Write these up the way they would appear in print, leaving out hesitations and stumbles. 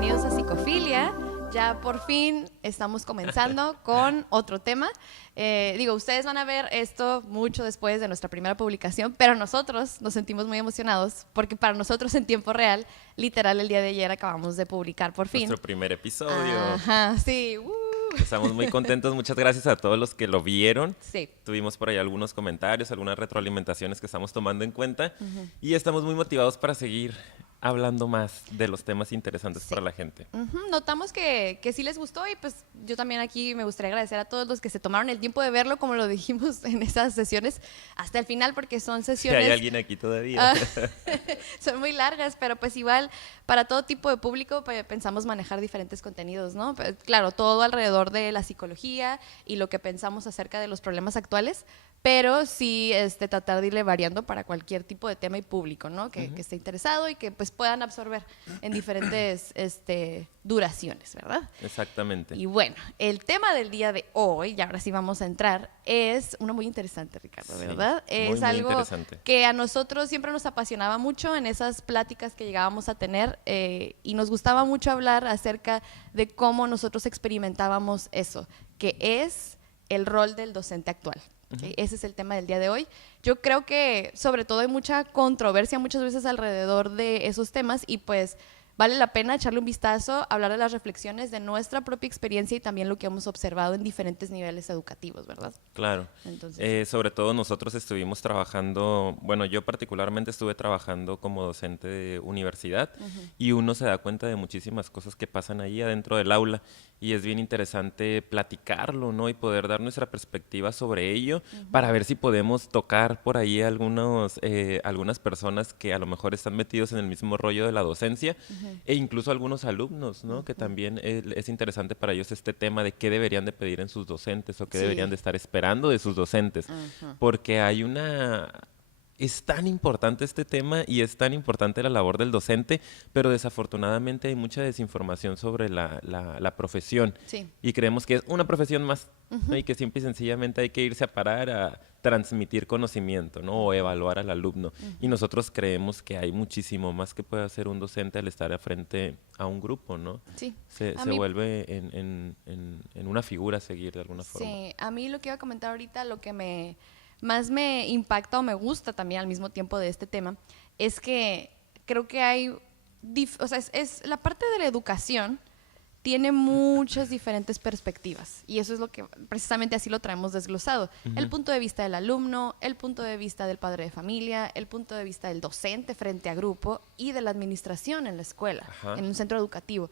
bienvenidos a Psicofilia. Ya por fin estamos comenzando con otro tema. Ustedes van a ver esto mucho después de nuestra primera publicación, pero nosotros nos sentimos muy emocionados porque para nosotros en tiempo real, literal el día de ayer acabamos de publicar por fin. Nuestro primer episodio. Ajá, sí. Estamos muy contentos, muchas gracias a todos los que lo vieron. Sí. Tuvimos por ahí algunos comentarios, algunas retroalimentaciones que estamos tomando en cuenta y estamos muy motivados para seguir hablando más de los temas interesantes para la gente. Notamos que sí les gustó y pues yo también aquí me gustaría agradecer a todos los que se tomaron el tiempo de verlo, como lo dijimos en esas sesiones, hasta el final, porque son sesiones... Si hay alguien aquí todavía. Son muy largas, pero pues igual para todo tipo de público pensamos manejar diferentes contenidos, ¿no? Pues, claro, todo alrededor de la psicología y lo que pensamos acerca de los problemas actuales, pero sí tratar de irle variando para cualquier tipo de tema y público, ¿no? Que esté interesado y que pues puedan absorber en diferentes duraciones, ¿verdad? Exactamente. Y bueno, el tema del día de hoy, y ahora sí vamos a entrar, es uno muy interesante, Ricardo, ¿verdad? Sí, es muy algo interesante. que a nosotros siempre nos apasionaba mucho en esas pláticas que llegábamos a tener y nos gustaba mucho hablar acerca de cómo nosotros experimentábamos eso, que es el rol del docente actual. ¿Okay? Ese es el tema del día de hoy. Yo creo que sobre todo hay mucha controversia muchas veces alrededor de esos temas y pues vale la pena echarle un vistazo, hablar de las reflexiones de nuestra propia experiencia y también lo que hemos observado en diferentes niveles educativos, ¿verdad? Claro. Entonces, sobre todo nosotros estuvimos trabajando, bueno, yo particularmente estuve trabajando como docente de universidad y uno se da cuenta de muchísimas cosas que pasan ahí adentro del aula y es bien interesante platicarlo, ¿no? Y poder dar nuestra perspectiva sobre ello para ver si podemos tocar por ahí algunas personas que a lo mejor están metidos en el mismo rollo de la docencia e incluso algunos alumnos, ¿no? Que también es interesante para ellos este tema de qué deberían de pedir en sus docentes o qué deberían de estar esperando de sus docentes. Porque es tan importante este tema y es tan importante la labor del docente, pero desafortunadamente hay mucha desinformación sobre la profesión. Sí. Y creemos que es una profesión más, ¿no? Y que simple y sencillamente hay que irse a parar a transmitir conocimiento, ¿no? O evaluar al alumno. Y nosotros creemos que hay muchísimo más que puede hacer un docente al estar frente a un grupo, ¿no? Sí. Se vuelve en una figura a seguir de alguna forma. Sí, a mí lo que iba a comentar ahorita, lo que más me impacta o me gusta también al mismo tiempo de este tema, es que creo que hay, es la parte de la educación tiene muchas diferentes perspectivas y eso es lo que precisamente así lo traemos desglosado. El punto de vista del alumno, el punto de vista del padre de familia, el punto de vista del docente frente a grupo y de la administración en la escuela, en un centro educativo.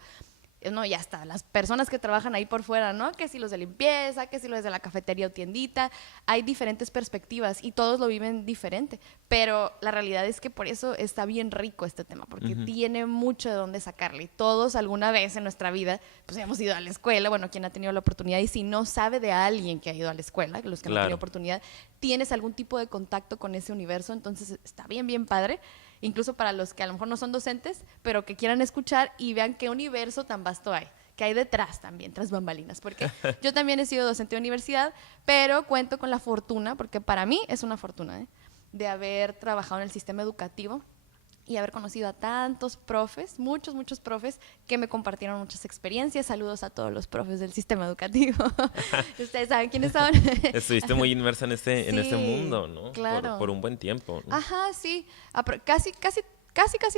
No, ya está, las personas que trabajan ahí por fuera, ¿no? Que si los de limpieza, que si los de la cafetería o tiendita, hay diferentes perspectivas y todos lo viven diferente, pero la realidad es que por eso está bien rico este tema, porque tiene mucho de dónde sacarle. Y todos alguna vez en nuestra vida, pues hemos ido a la escuela, bueno, quien ha tenido la oportunidad, y si no sabe de alguien que ha ido a la escuela, los que no han tenido oportunidad, tienes algún tipo de contacto con ese universo, entonces está bien, bien padre. Incluso para los que a lo mejor no son docentes, pero que quieran escuchar y vean qué universo tan vasto hay, que hay detrás también, tras bambalinas, porque yo también he sido docente de universidad, pero cuento con la fortuna, porque para mí es una fortuna, de haber trabajado en el sistema educativo y haber conocido a tantos profes, muchos profes que me compartieron muchas experiencias. Saludos a todos los profes del sistema educativo. Ustedes saben quiénes son. Estuviste muy inmersa en este mundo, ¿no? Claro. Por un buen tiempo, ¿no? Ajá, sí. Casi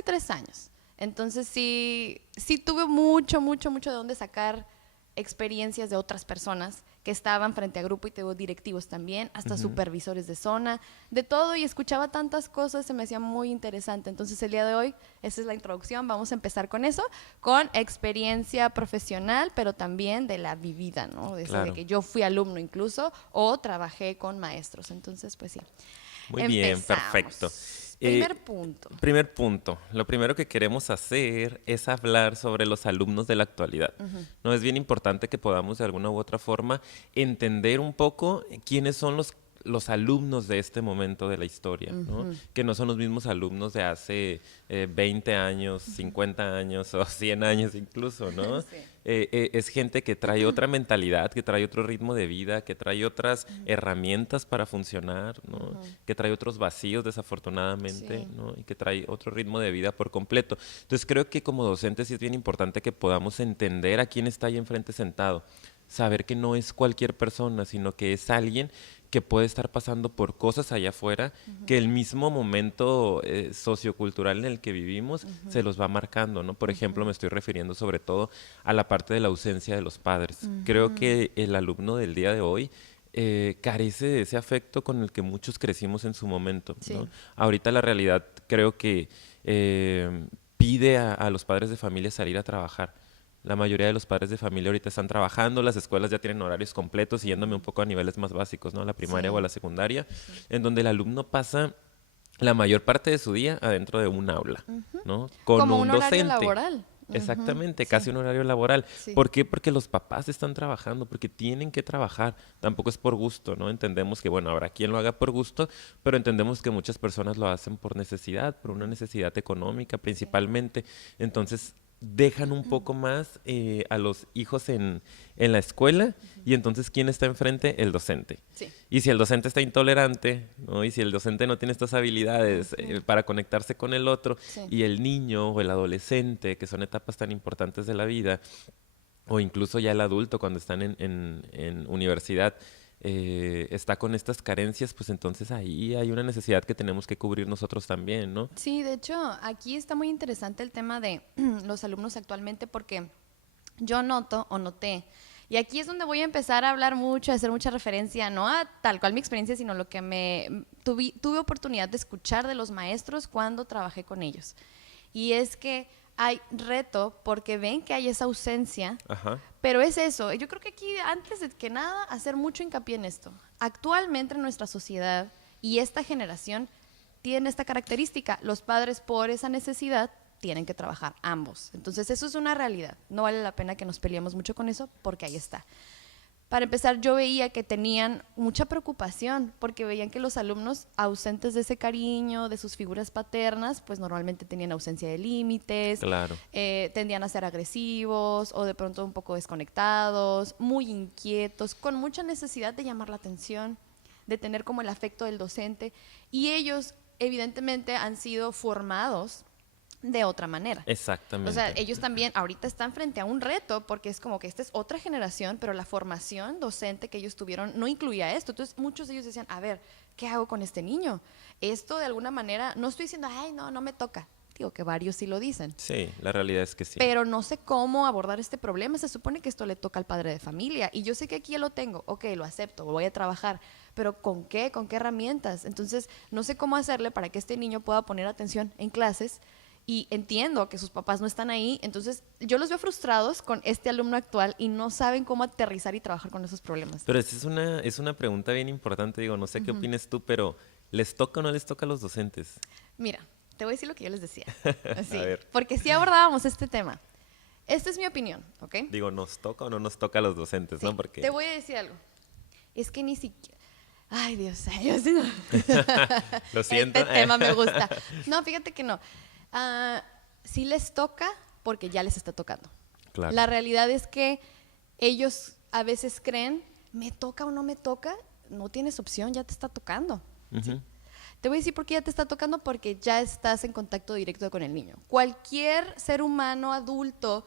3 años. Entonces sí tuve mucho de dónde sacar experiencias de otras personas que estaban frente a grupo y tengo directivos también, hasta supervisores de zona, de todo, y escuchaba tantas cosas, se me hacía muy interesante. Entonces el día de hoy, esa es la introducción, vamos a empezar con eso, con experiencia profesional, pero también de la vivida, ¿no? De que yo fui alumno incluso o trabajé con maestros. Entonces, pues sí. Muy bien, perfecto. Primer punto. Lo primero que queremos hacer es hablar sobre los alumnos de la actualidad. ¿No? Es bien importante que podamos de alguna u otra forma entender un poco quiénes son los alumnos de este momento de la historia, ¿no? Que no son los mismos alumnos de hace 20 años, 50 años o 100 años incluso, ¿no? Sí. Es gente que trae otra mentalidad, que trae otro ritmo de vida, que trae otras herramientas para funcionar, ¿no? Que trae otros vacíos desafortunadamente, Sí. ¿no? Y que trae otro ritmo de vida por completo. Entonces creo que como docentes sí es bien importante que podamos entender a quién está ahí enfrente sentado. Saber que no es cualquier persona, sino que es alguien que puede estar pasando por cosas allá afuera, que el mismo momento sociocultural en el que vivimos se los va marcando, ¿no? Por ejemplo, me estoy refiriendo sobre todo a la parte de la ausencia de los padres. Creo que el alumno del día de hoy carece de ese afecto con el que muchos crecimos en su momento, Sí. ¿no? Ahorita la realidad creo que pide a los padres de familia salir a trabajar. La mayoría de los padres de familia ahorita están trabajando, las escuelas ya tienen horarios completos, yéndome un poco a niveles más básicos, ¿no? A la primaria Sí. o a la secundaria, en donde el alumno pasa la mayor parte de su día adentro de un aula, ¿no? Con Como un un horario docente. laboral. Exactamente, Sí. casi un horario laboral. Sí. ¿Por qué? Porque los papás están trabajando, porque tienen que trabajar. Tampoco es por gusto, ¿no? Entendemos que, bueno, habrá quien lo haga por gusto, pero entendemos que muchas personas lo hacen por necesidad, por una necesidad económica principalmente. Entonces, dejan un poco más a los hijos en la escuela y entonces, ¿quién está enfrente? El docente. Sí. Y si el docente está intolerante, ¿no? Y si el docente no tiene estas habilidades para conectarse con el otro, Sí. y el niño o el adolescente, que son etapas tan importantes de la vida, o incluso ya el adulto cuando están en universidad, está con estas carencias, pues entonces ahí hay una necesidad que tenemos que cubrir nosotros también, ¿no? Sí, de hecho, aquí está muy interesante el tema de los alumnos actualmente porque yo noto o noté, y aquí es donde voy a empezar a hablar mucho, a hacer mucha referencia, no a tal cual mi experiencia, sino lo que tuve oportunidad de escuchar de los maestros cuando trabajé con ellos. Y es que hay reto porque ven que hay esa ausencia, Ajá. pero es eso. Yo creo que aquí, antes de que nada, hacer mucho hincapié en esto. Actualmente en nuestra sociedad y esta generación tiene esta característica. Los padres, por esa necesidad, tienen que trabajar ambos. Entonces, eso es una realidad. No vale la pena que nos peleemos mucho con eso porque ahí está. Para empezar, yo veía que tenían mucha preocupación porque veían que los alumnos ausentes de ese cariño, de sus figuras paternas, pues normalmente tenían ausencia de límites, Claro. tendían a ser agresivos o de pronto un poco desconectados, muy inquietos, con mucha necesidad de llamar la atención, de tener como el afecto del docente. Y ellos, evidentemente, han sido formados de otra manera. Exactamente. O sea, ellos también ahorita están frente a un reto porque es como que esta es otra generación, pero la formación docente que ellos tuvieron no incluía esto. Entonces, muchos de ellos decían, a ver, ¿qué hago con este niño? Esto de alguna manera, no estoy diciendo, ay, no, no me toca. Digo que varios sí lo dicen. Sí, la realidad es que sí. Pero no sé cómo abordar este problema. Se supone que esto le toca al padre de familia. Y yo sé que aquí ya lo tengo. Ok, lo acepto, voy a trabajar. Pero ¿con qué? ¿Con qué herramientas? Entonces, no sé cómo hacerle para que este niño pueda poner atención en clases. Y entiendo que sus papás no están ahí, entonces yo los veo frustrados con este alumno actual y no saben cómo aterrizar y trabajar con esos problemas. Pero esa es una pregunta bien importante, digo, no sé qué opines tú, pero ¿les toca o no les toca a los docentes? Mira, te voy a decir lo que yo les decía. Así, A ver. porque sí abordábamos este tema. Esta es mi opinión, ¿ok? Digo, ¿nos toca o no nos toca a los docentes, Sí, no? Porque te voy a decir algo. Es que ni siquiera... Ay, Dios, yo sí no. lo siento. Este tema me gusta. No, fíjate que no. Sí les toca porque ya les está tocando. Claro. La realidad es que ellos a veces creen, ¿me toca o no me toca? No tienes opción, ya te está tocando. ¿Sí? Te voy a decir por qué ya te está tocando, porque ya estás en contacto directo con el niño. Cualquier ser humano adulto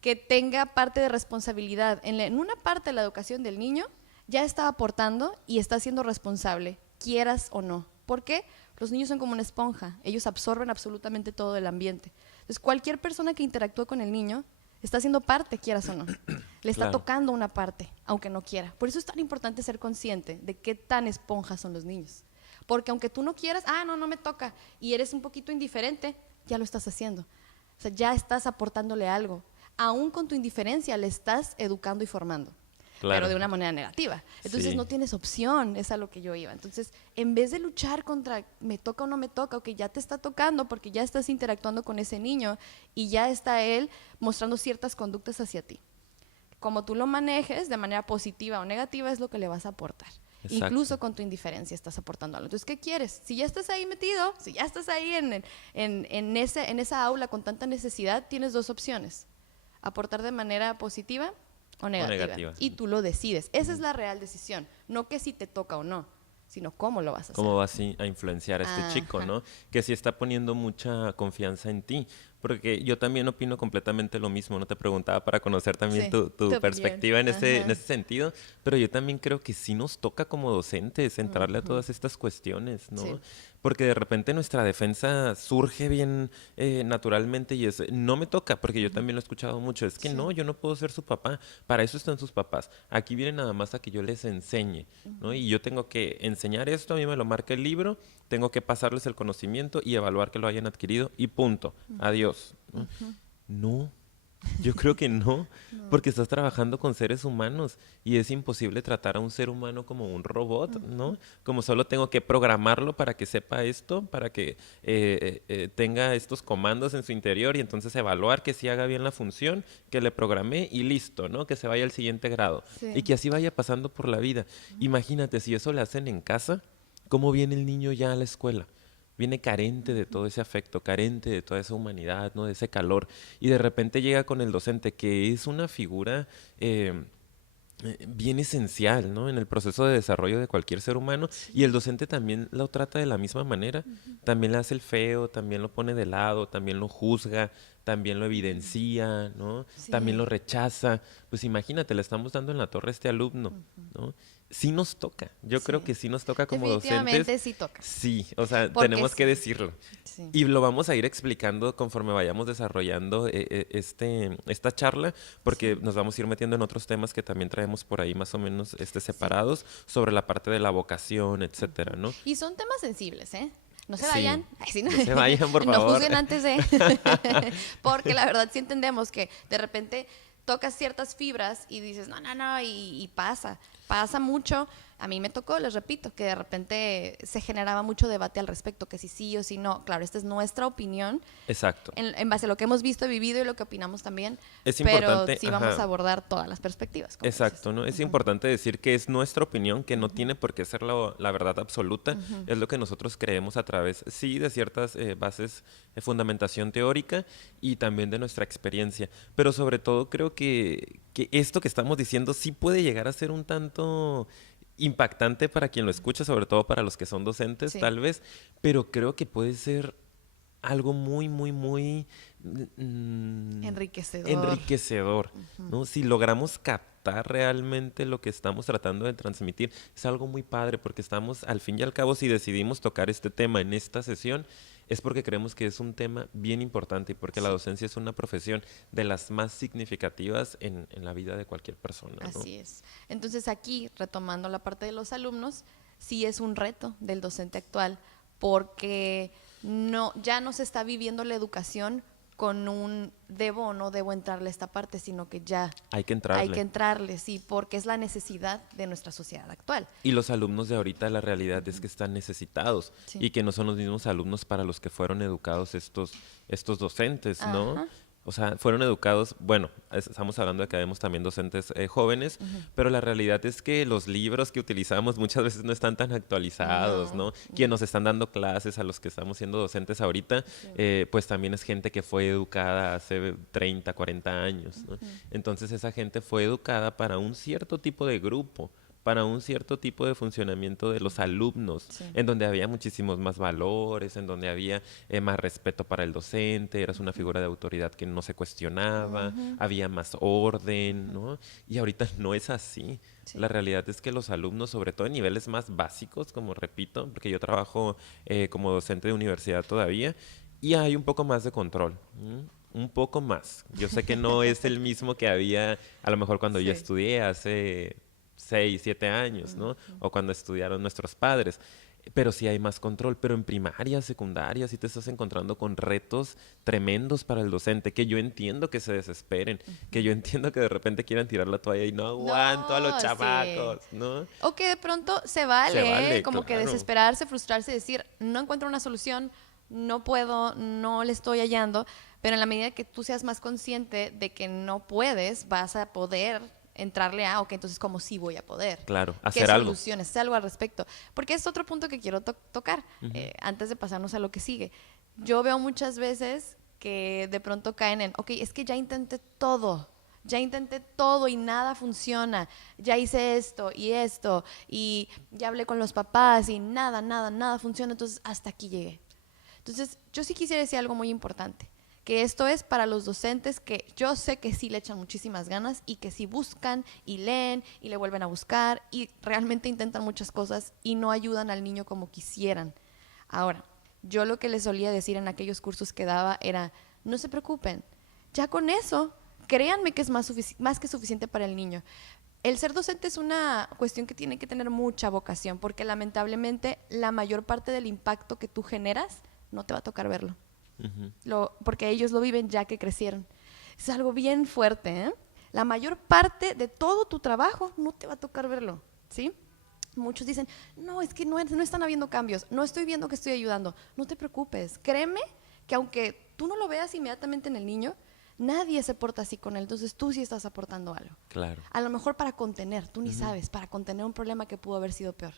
que tenga parte de responsabilidad en una parte de la educación del niño, ya está aportando y está siendo responsable, quieras o no. ¿Por qué? Los niños son como una esponja, ellos absorben absolutamente todo el ambiente. Entonces, cualquier persona que interactúe con el niño está haciendo parte, quieras o no. Le está Claro. tocando una parte, aunque no quiera. Por eso es tan importante ser consciente de qué tan esponjas son los niños. Porque aunque tú no quieras, no me toca, y eres un poquito indiferente, ya lo estás haciendo. O sea, ya estás aportándole algo. Aún con tu indiferencia le estás educando y formando. Claro. Pero de una manera negativa. Entonces Sí. no tienes opción, es a lo que yo iba. Entonces, en vez de luchar contra me toca o no me toca, ok, ya te está tocando porque ya estás interactuando con ese niño y ya está él mostrando ciertas conductas hacia ti. Como tú lo manejes de manera positiva o negativa es lo que le vas a aportar. Exacto. Incluso con tu indiferencia estás aportando algo. Entonces, ¿qué quieres? Si ya estás ahí metido, si ya estás ahí en esa aula con tanta necesidad, tienes dos opciones. Aportar de manera positiva o negativa. Y tú lo decides. Esa es la real decisión. No que si te toca o no, sino cómo lo vas a hacer. ¿Cómo vas a influenciar a este chico, no? Que sí está poniendo mucha confianza en ti. Porque yo también opino completamente lo mismo, ¿no? Te preguntaba para conocer también tu perspectiva en ese sentido, pero yo también creo que sí nos toca como docentes entrarle a todas estas cuestiones, ¿no? Sí. Porque de repente nuestra defensa surge bien naturalmente y es, no me toca, porque yo también lo he escuchado mucho, es que no, yo no puedo ser su papá, para eso están sus papás, aquí vienen nada más a que yo les enseñe, ¿no? Y yo tengo que enseñar esto, a mí me lo marca el libro, tengo que pasarles el conocimiento y evaluar que lo hayan adquirido y punto, adiós. ¿No? No, yo creo que no, porque estás trabajando con seres humanos y es imposible tratar a un ser humano como un robot, ¿no? Como solo tengo que programarlo para que sepa esto, para que tenga estos comandos en su interior y entonces evaluar que sí haga bien la función, que le programé y listo, ¿no? Que se vaya al siguiente grado y que así vaya pasando por la vida. Imagínate, si eso le hacen en casa, ¿cómo viene el niño ya a la escuela? Viene carente de todo ese afecto, carente de toda esa humanidad, ¿no? De ese calor. Y de repente llega con el docente, que es una figura bien esencial, ¿no? En el proceso de desarrollo de cualquier ser humano. Y el docente también lo trata de la misma manera. También le hace el feo, también lo pone de lado, también lo juzga, también lo evidencia, ¿no? También lo rechaza. Pues imagínate, le estamos dando en la torre a este alumno, ¿no? Sí nos toca. Yo creo que sí nos toca como definitivamente docentes. Sí toca. Sí, o sea, tenemos que decirlo. Sí. Y lo vamos a ir explicando conforme vayamos desarrollando esta charla, porque nos vamos a ir metiendo en otros temas que también traemos por ahí más o menos separados sobre la parte de la vocación, etcétera, ¿no? Y son temas sensibles, ¿eh? No se vayan. Ay, sí, no se vayan, por favor. No juzguen antes de. Porque la verdad sí entendemos que de repente tocas ciertas fibras y dices, no, y pasa mucho. A mí me tocó, les repito, que de repente se generaba mucho debate al respecto, que si sí o si no. Claro, esta es nuestra opinión. Exacto. En base a lo que hemos visto, vivido y lo que opinamos también. Es importante. Pero sí vamos a abordar todas las perspectivas. Exacto, ¿no? Es importante decir que es nuestra opinión, que no tiene por qué ser la verdad absoluta. Es lo que nosotros creemos a través, sí, de ciertas bases de fundamentación teórica y también de nuestra experiencia. Pero sobre todo creo que esto que estamos diciendo sí puede llegar a ser un tanto impactante para quien lo escucha, sobre todo para los que son docentes, tal vez, pero creo que puede ser algo muy, muy, muy enriquecedor, ¿no? Si logramos captar realmente lo que estamos tratando de transmitir, es algo muy padre, porque estamos, al fin y al cabo, si decidimos tocar este tema en esta sesión, es porque creemos que es un tema bien importante y porque la docencia es una profesión de las más significativas en la vida de cualquier persona, ¿no? Así es. Entonces aquí, retomando la parte de los alumnos, sí es un reto del docente actual, porque ya no se está viviendo la educación con un debo o no debo entrarle a esta parte, sino que ya hay que entrarle, sí, porque es la necesidad de nuestra sociedad actual. Y los alumnos de ahorita, la realidad es que están necesitados y que no son los mismos alumnos para los que fueron educados estos docentes, ¿no? Ajá. O sea, fueron educados, bueno, estamos hablando de que vemos también docentes jóvenes, pero la realidad es que los libros que utilizamos muchas veces no están tan actualizados, ¿no? Quienes nos están dando clases, a los que estamos siendo docentes ahorita, pues también es gente que fue educada hace 30, 40 años, ¿no? Entonces esa gente fue educada para un cierto tipo de grupo, para un cierto tipo de funcionamiento de los alumnos, en donde había muchísimos más valores, en donde había más respeto para el docente, eras una figura de autoridad que no se cuestionaba, había más orden, ¿no? Y ahorita no es así. La realidad es que los alumnos, sobre todo en niveles más básicos, como repito, porque yo trabajo como docente de universidad todavía, y hay un poco más de control. Un poco más. Yo sé que no es el mismo que había a lo mejor cuando yo estudié hace 6, 7 años, ¿no? O cuando estudiaron nuestros padres. Pero sí hay más control. Pero en primaria, secundaria, sí te estás encontrando con retos tremendos para el docente, que yo entiendo que se desesperen, que yo entiendo que de repente quieran tirar la toalla y no aguanto a los chamacos, ¿no? O que de pronto se vale como que desesperarse, frustrarse y decir, no encuentro una solución, no puedo, no le estoy hallando, pero en la medida que tú seas más consciente de que no puedes, vas a poder entrarle a, ok, entonces, ¿cómo sí voy a poder? Claro, ¿Qué hacer algo. soluciones? Sé algo al respecto. Porque es otro punto que quiero tocar antes de pasarnos a lo que sigue. Yo veo muchas veces que de pronto caen en, ok, es que ya intenté todo y nada funciona, ya hice esto y ya hablé con los papás y nada funciona, entonces hasta aquí llegué. Entonces, yo sí quisiera decir algo muy importante, que esto es para los docentes que yo sé que sí le echan muchísimas ganas y que sí buscan y leen y le vuelven a buscar y realmente intentan muchas cosas y no ayudan al niño como quisieran. Ahora, yo lo que les solía decir en aquellos cursos que daba era, no se preocupen, ya con eso, créanme que es más que suficiente para el niño. El ser docente es una cuestión que tiene que tener mucha vocación, porque lamentablemente la mayor parte del impacto que tú generas no te va a tocar verlo. Porque ellos lo viven ya que crecieron. Es algo bien fuerte, ¿eh? La mayor parte de todo tu trabajo no te va a tocar verlo, ¿sí? Muchos dicen, no, es que no están habiendo cambios, no estoy viendo que estoy ayudando. No te preocupes, créeme que aunque tú no lo veas inmediatamente en el niño, nadie se porta así con él, entonces tú sí estás aportando algo. Claro. A lo mejor para contener, tú ni sabes, para contener un problema que pudo haber sido peor,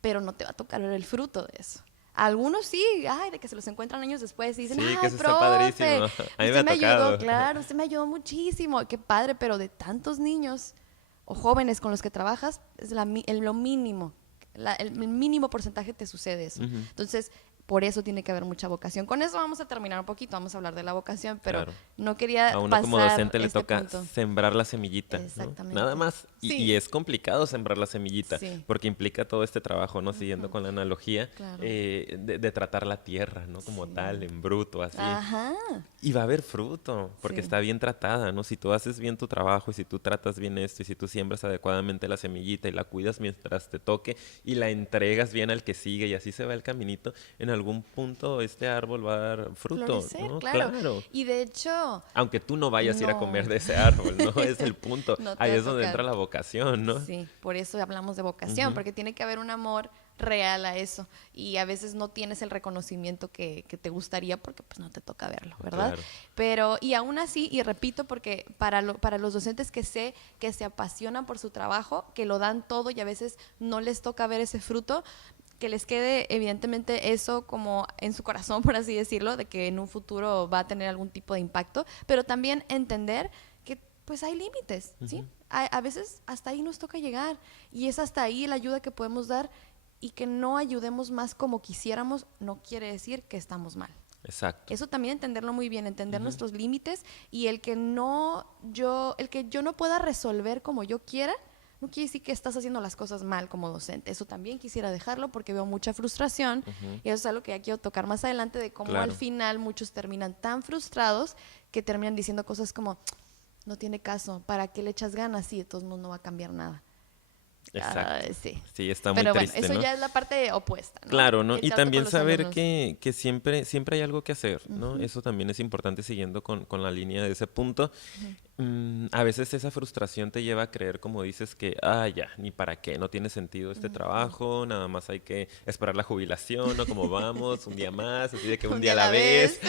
pero no te va a tocar ver el fruto de eso. Algunos sí, de que se los encuentran años después y dicen, Sí, ay, que eso está profe, padrísimo. A mí me usted ha me tocado. ayudó, claro, usted me ayudó muchísimo, qué padre, pero de tantos niños o jóvenes con los que trabajas, es lo mínimo, el mínimo porcentaje te sucede eso. Entonces, por eso tiene que haber mucha vocación. Con eso vamos a terminar un poquito, vamos a hablar de la vocación, pero Claro. no quería A uno pasar como docente le este toca punto. sembrar la semillita, ¿no? Exactamente. Nada más. Sí. Y es complicado sembrar la semillita, Sí. porque implica todo este trabajo, ¿no? Siguiendo con la analogía, Claro. de tratar la tierra, ¿no? Como Sí. tal, en bruto, así. Ajá. Y va a haber fruto, porque Sí. está bien tratada, ¿no? Si tú haces bien tu trabajo y si tú tratas bien esto y si tú siembras adecuadamente la semillita y la cuidas mientras te toque y la entregas bien al que sigue y así se va el caminito, en algún punto este árbol va a dar fruto, Florecer, ¿no? claro. Y de hecho, Aunque tú no vayas a ir a No. comer de ese árbol, ¿no? Es el punto. No te Ahí va a es donde tocar. entra la vocación, ¿no? sí, por eso hablamos de vocación, porque tiene que haber un amor real a eso y a veces no tienes el reconocimiento que te gustaría porque pues no te toca verlo, ¿verdad? Claro. Pero y aún así, y repito, porque para los docentes que sé que se apasionan por su trabajo, que lo dan todo y a veces no les toca ver ese fruto, que les quede evidentemente eso como en su corazón, por así decirlo, de que en un futuro va a tener algún tipo de impacto, pero también entender que pues hay límites, ¿sí? A veces hasta ahí nos toca llegar y es hasta ahí la ayuda que podemos dar y que no ayudemos más como quisiéramos no quiere decir que estamos mal. Exacto. Eso también entenderlo muy bien, entender nuestros límites y el que yo no pueda resolver como yo quiera, no quiere decir que estás haciendo las cosas mal como docente. Eso también quisiera dejarlo porque veo mucha frustración y eso es algo que ya quiero tocar más adelante de cómo Claro. al final muchos terminan tan frustrados que terminan diciendo cosas como, no tiene caso, ¿para qué le echas ganas? Sí, de todos modos no va a cambiar nada. Exacto. Sí. Sí, está muy Pero bueno, triste, eso ¿no? ya es la parte opuesta, ¿no? Claro, ¿no? Y Echarte también por los saber alumnos. que siempre hay algo que hacer, ¿no? Eso también es importante siguiendo con la línea de ese punto. A veces esa frustración te lleva a creer, como dices, que, ya, ni para qué, no tiene sentido este trabajo, nada más hay que esperar la jubilación, ¿no? Como vamos, un día más, así de que un día a la vez,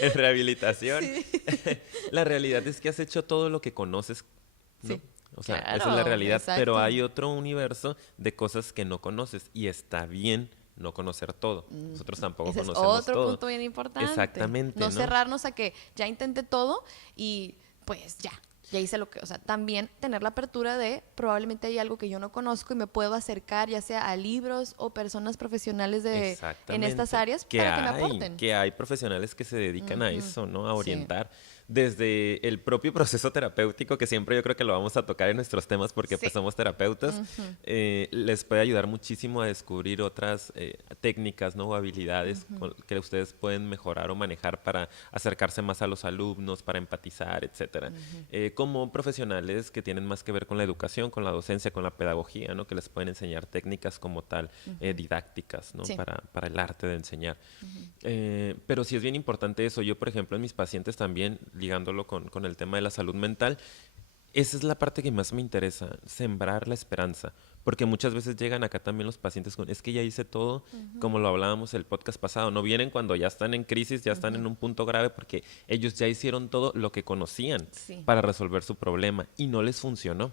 en rehabilitación. La realidad es que has hecho todo lo que conoces, ¿no? Sí. O sea, esa es Claro, la realidad, pero exacto. hay otro universo de cosas que no conoces y está bien no conocer todo. Nosotros tampoco Ese es conocemos otro todo. punto bien importante. Exactamente, No ¿no? cerrarnos a que ya intenté todo y pues ya hice lo que, o sea, también tener la apertura de probablemente hay algo que yo no conozco y me puedo acercar ya sea a libros o personas profesionales en estas áreas para que me aporten. Que hay profesionales que se dedican a eso, ¿no? A orientar. Desde el propio proceso terapéutico, que siempre yo creo que lo vamos a tocar en nuestros temas porque pues somos terapeutas, les puede ayudar muchísimo a descubrir otras técnicas, ¿no? O habilidades que ustedes pueden mejorar o manejar para acercarse más a los alumnos, para empatizar, etcétera. Como profesionales que tienen más que ver con la educación, con la docencia, con la pedagogía, ¿no? Que les pueden enseñar técnicas como tal, didácticas, ¿no? Sí. Para el arte de enseñar. Pero sí es bien importante eso. Yo, por ejemplo, en mis pacientes también, ligándolo con el tema de la salud mental, esa es la parte que más me interesa, sembrar la esperanza, porque muchas veces llegan acá también los pacientes con, es que ya hice todo, como lo hablábamos el podcast pasado, no vienen cuando ya están en crisis, ya están en un punto grave, porque ellos ya hicieron todo lo que conocían Sí. para resolver su problema y no les funcionó,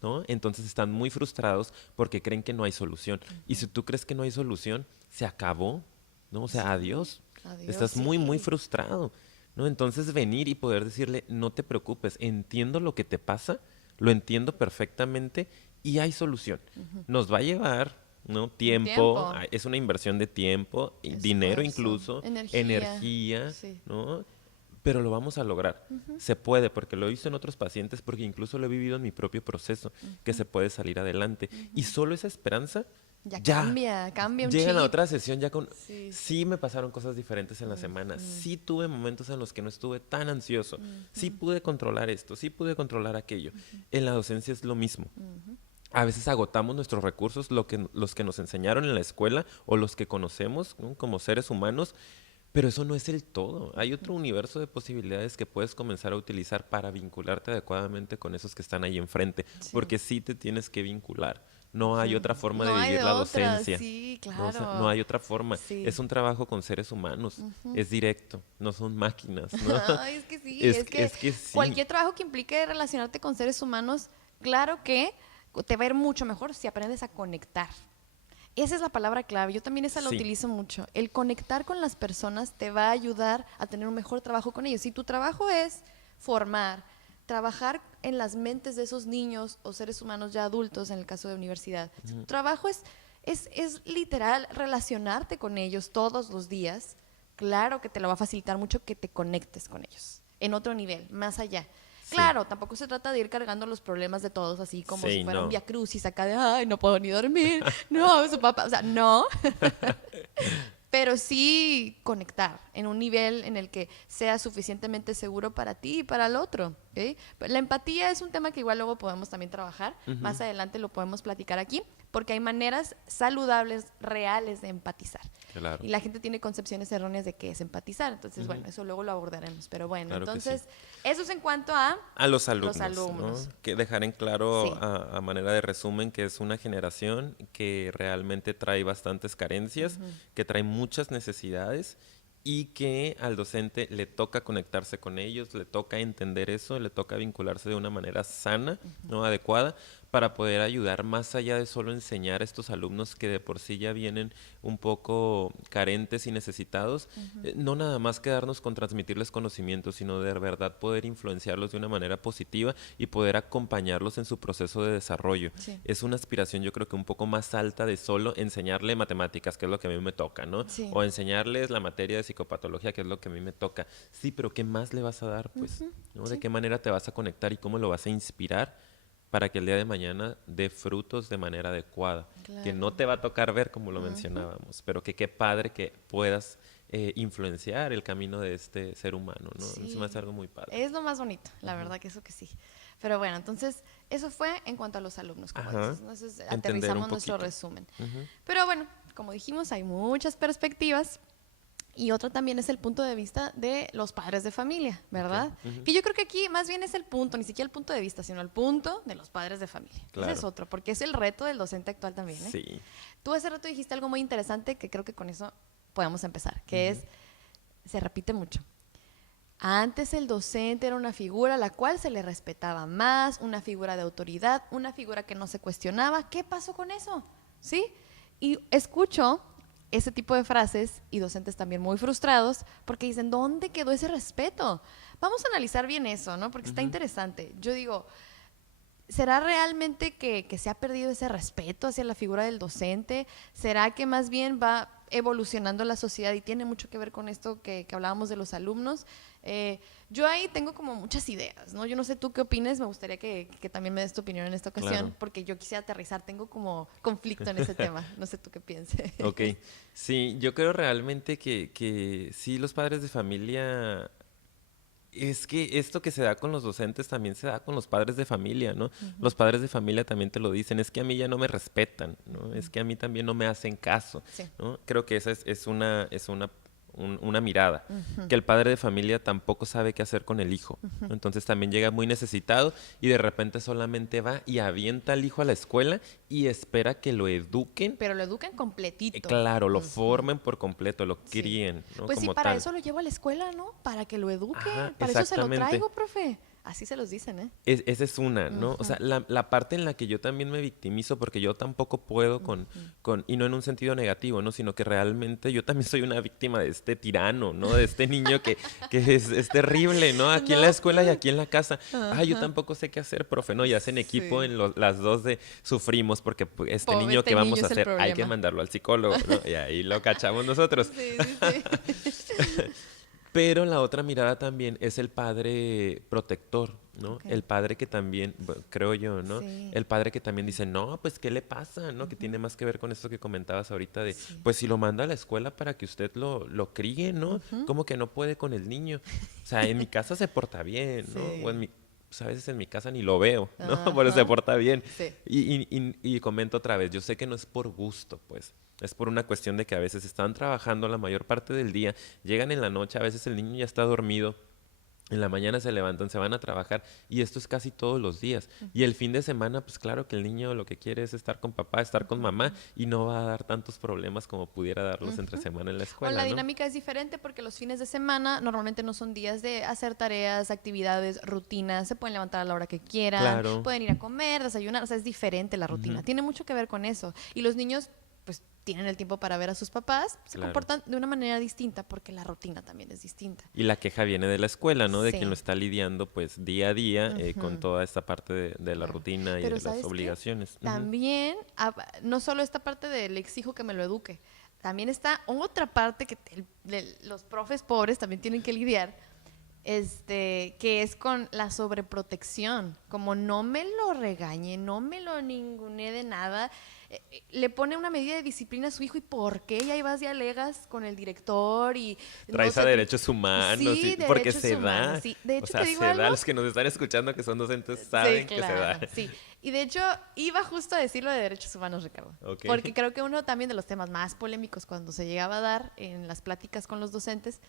¿no? Entonces están muy frustrados porque creen que no hay solución. Y si tú crees que no hay solución, se acabó, ¿no? O sea, adiós. Adiós, Estás muy, muy sí. frustrado, ¿no? Entonces venir y poder decirle, no te preocupes, entiendo lo que te pasa, lo entiendo perfectamente y hay solución. Nos va a llevar, ¿no? Tiempo, Tiempo. es una inversión de tiempo, y dinero Esfuerzo, incluso, energía, sí. ¿no? Pero lo vamos a lograr. Se puede, porque lo he visto en otros pacientes, porque incluso lo he vivido en mi propio proceso, que se puede salir adelante. Y solo esa esperanza Ya ya cambia un llegan a chip. otra sesión ya con... Sí. Sí me pasaron cosas diferentes en la semana, sí tuve momentos en los que no estuve tan ansioso, sí pude controlar esto, sí pude controlar aquello. En la docencia es lo mismo. A veces agotamos nuestros recursos, los que nos enseñaron en la escuela o los que conocemos, ¿no? Como seres humanos, pero eso no es el todo. Hay otro universo de posibilidades que puedes comenzar a utilizar para vincularte adecuadamente con esos que están ahí enfrente, Sí. porque sí te tienes que vincular. No hay otra forma No de hay vivir de la otra, docencia. sí, No, o sea, claro. no hay otra forma. Sí. Es un trabajo con seres humanos. Es directo. No son máquinas, ¿no? Ay, es que sí, Es que sí. cualquier trabajo que implique relacionarte con seres humanos, claro que te va a ir mucho mejor si aprendes a conectar. Esa es la palabra clave. Yo también esa la Sí. utilizo mucho. El conectar con las personas te va a ayudar a tener un mejor trabajo con ellos. Si tu trabajo es formar, trabajar en las mentes de esos niños o seres humanos ya adultos, en el caso de universidad, si tu trabajo es literal relacionarte con ellos todos los días, claro que te lo va a facilitar mucho que te conectes con ellos en otro nivel, más allá. Sí. Claro, tampoco se trata de ir cargando los problemas de todos así como Sí, si fuera no. un viacrucis acá de, ay, no puedo ni dormir, no, su papá, o sea, no. Pero sí conectar en un nivel en el que sea suficientemente seguro para ti y para el otro. ¿Ok? La empatía es un tema que igual luego podemos también trabajar. Más adelante lo podemos platicar aquí, porque hay maneras saludables, reales de empatizar. Claro. Y la gente tiene concepciones erróneas de qué es empatizar. Entonces, bueno, eso luego lo abordaremos. Pero bueno, Claro que entonces, sí. eso es en cuanto a A los alumnos, alumnos. ¿no? Que dejar en claro Sí. a manera de resumen que es una generación que realmente trae bastantes carencias, que trae muchas necesidades y que al docente le toca conectarse con ellos, le toca entender eso, le toca vincularse de una manera sana, ¿no? Adecuada, para poder ayudar más allá de solo enseñar a estos alumnos que de por sí ya vienen un poco carentes y necesitados, no nada más quedarnos con transmitirles conocimientos, sino de verdad poder influenciarlos de una manera positiva y poder acompañarlos en su proceso de desarrollo. Sí. Es una aspiración yo creo que un poco más alta de solo enseñarle matemáticas, que es lo que a mí me toca, ¿no? Sí. O enseñarles la materia de psicopatología, que es lo que a mí me toca. Sí, pero ¿qué más le vas a dar, pues? ¿No? ¿De Sí. qué manera te vas a conectar y cómo lo vas a inspirar para que el día de mañana dé frutos de manera adecuada? Que Claro. no te va a tocar ver, como lo mencionábamos, pero que qué padre que puedas influenciar el camino de este ser humano, ¿no? A mí se me hace algo muy padre. Es lo más bonito, la verdad que eso que sí. Pero bueno, entonces, eso fue en cuanto a los alumnos, como Ajá. dices. Entonces, Entender aterrizamos un nuestro poquito. resumen. Ujú. Pero bueno, como dijimos, hay muchas perspectivas. Y otro también es el punto de vista de los padres de familia, ¿verdad? Que yo creo que aquí más bien es el punto, ni siquiera el punto de vista, sino el punto de los padres de familia. Claro. Ese es otro, porque es el reto del docente actual también, ¿eh? Sí. Tú hace rato dijiste algo muy interesante que creo que con eso podemos empezar, que es, se repite mucho. Antes el docente era una figura a la cual se le respetaba más, una figura de autoridad, una figura que no se cuestionaba. ¿Qué pasó con eso? ¿Sí? Y escucho ese tipo de frases y docentes también muy frustrados porque dicen, ¿dónde quedó ese respeto? Vamos a analizar bien eso, ¿no? Porque está interesante. Yo digo, ¿será realmente que se ha perdido ese respeto hacia la figura del docente? ¿Será que más bien va evolucionando la sociedad y tiene mucho que ver con esto que hablábamos de los alumnos? Yo ahí tengo como muchas ideas, ¿no? Yo no sé tú qué opines, me gustaría que también me des tu opinión en esta ocasión, Claro. porque yo quisiera aterrizar, tengo como conflicto en ese tema, no sé tú qué pienses. Ok, sí, yo creo realmente que sí, los padres de familia, es que esto que se da con los docentes también se da con los padres de familia, ¿no? Los padres de familia también te lo dicen, es que a mí ya no me respetan, ¿no? Es que a mí también no me hacen caso, Sí. ¿no? Creo que esa es una una mirada, que el padre de familia tampoco sabe qué hacer con el hijo. Entonces también llega muy necesitado y de repente solamente va y avienta al hijo a la escuela y espera que lo eduquen. Pero lo educan completito. Claro, lo formen por completo, lo Sí. críen, ¿no? Pues sí, Como para tal. eso lo llevo a la escuela, ¿no? Para que lo eduque. Ajá, Para eso se lo exactamente. traigo, profe. Así se los dicen, ¿eh? Esa es una, ¿no? O sea, la parte en la que yo también me victimizo, porque yo tampoco puedo y no en un sentido negativo, ¿no? Sino que realmente yo también soy una víctima de este tirano, ¿no? De este niño que es terrible, ¿no? Aquí en la No, escuela y sí. aquí en la casa. Ah, yo tampoco sé qué hacer, profe, ¿no? Y hacen equipo Sí. en las dos de sufrimos porque pues, este Pobre, niño, este ¿qué vamos niño a es el hacer? Hay que problema. mandarlo al psicólogo, ¿no? Y ahí lo cachamos nosotros. Sí, sí, sí. Pero la otra mirada también es el padre protector, ¿no? Ok. El padre que también, creo yo, ¿no? Sí. El padre que también dice, no, pues, ¿qué le pasa? ¿No? Que tiene más que ver con esto que comentabas ahorita de, Sí. pues, si lo manda a la escuela para que usted lo críe, ¿no? Como que no puede con el niño. O sea, en mi casa se porta bien, ¿no? Sí. O pues, a veces en mi casa ni lo veo, ¿no? Pero se Ajá. porta bien. Sí. Y comento otra vez, yo sé que no es por gusto, pues. Es por una cuestión de que a veces están trabajando la mayor parte del día, llegan en la noche, a veces el niño ya está dormido, en la mañana se levantan, se van a trabajar y esto es casi todos los días. Y el fin de semana, pues claro que el niño lo que quiere es estar con papá, estar con mamá y no va a dar tantos problemas como pudiera darlos entre semana en la O escuela, la ¿no? dinámica es diferente porque los fines de semana normalmente no son días de hacer tareas, actividades, rutinas, se pueden levantar a la hora que quieran, Claro. pueden ir a comer, desayunar, o sea, es diferente la rutina. Tiene mucho que ver con eso. Y los niños pues tienen el tiempo para ver a sus papás, se Claro. comportan de una manera distinta porque la rutina también es distinta. Y la queja viene de la escuela, ¿no? De Sí. quien lo está lidiando pues día a día con toda esta parte de la Claro. rutina y Pero de ¿sabes las qué? obligaciones. También, no solo esta parte de le exijo que me lo eduque, también está otra parte que los profes pobres también tienen que lidiar, que es con la sobreprotección. Como no me lo regañe, no me lo ningune de nada, le pone una medida de disciplina a su hijo y ¿por qué? Y ahí vas y alegas con el director y... Traes a derechos humanos, Sí, porque derechos se humanos, da. sí. De O hecho, sea, te digo se da. algo. Los que nos están escuchando que son docentes saben Sí, que se da. claro, sí. Y de hecho, iba justo a decirlo de derechos humanos, Ricardo. Ok. Porque creo que uno también de los temas más polémicos cuando se llegaba a dar en las pláticas con los docentes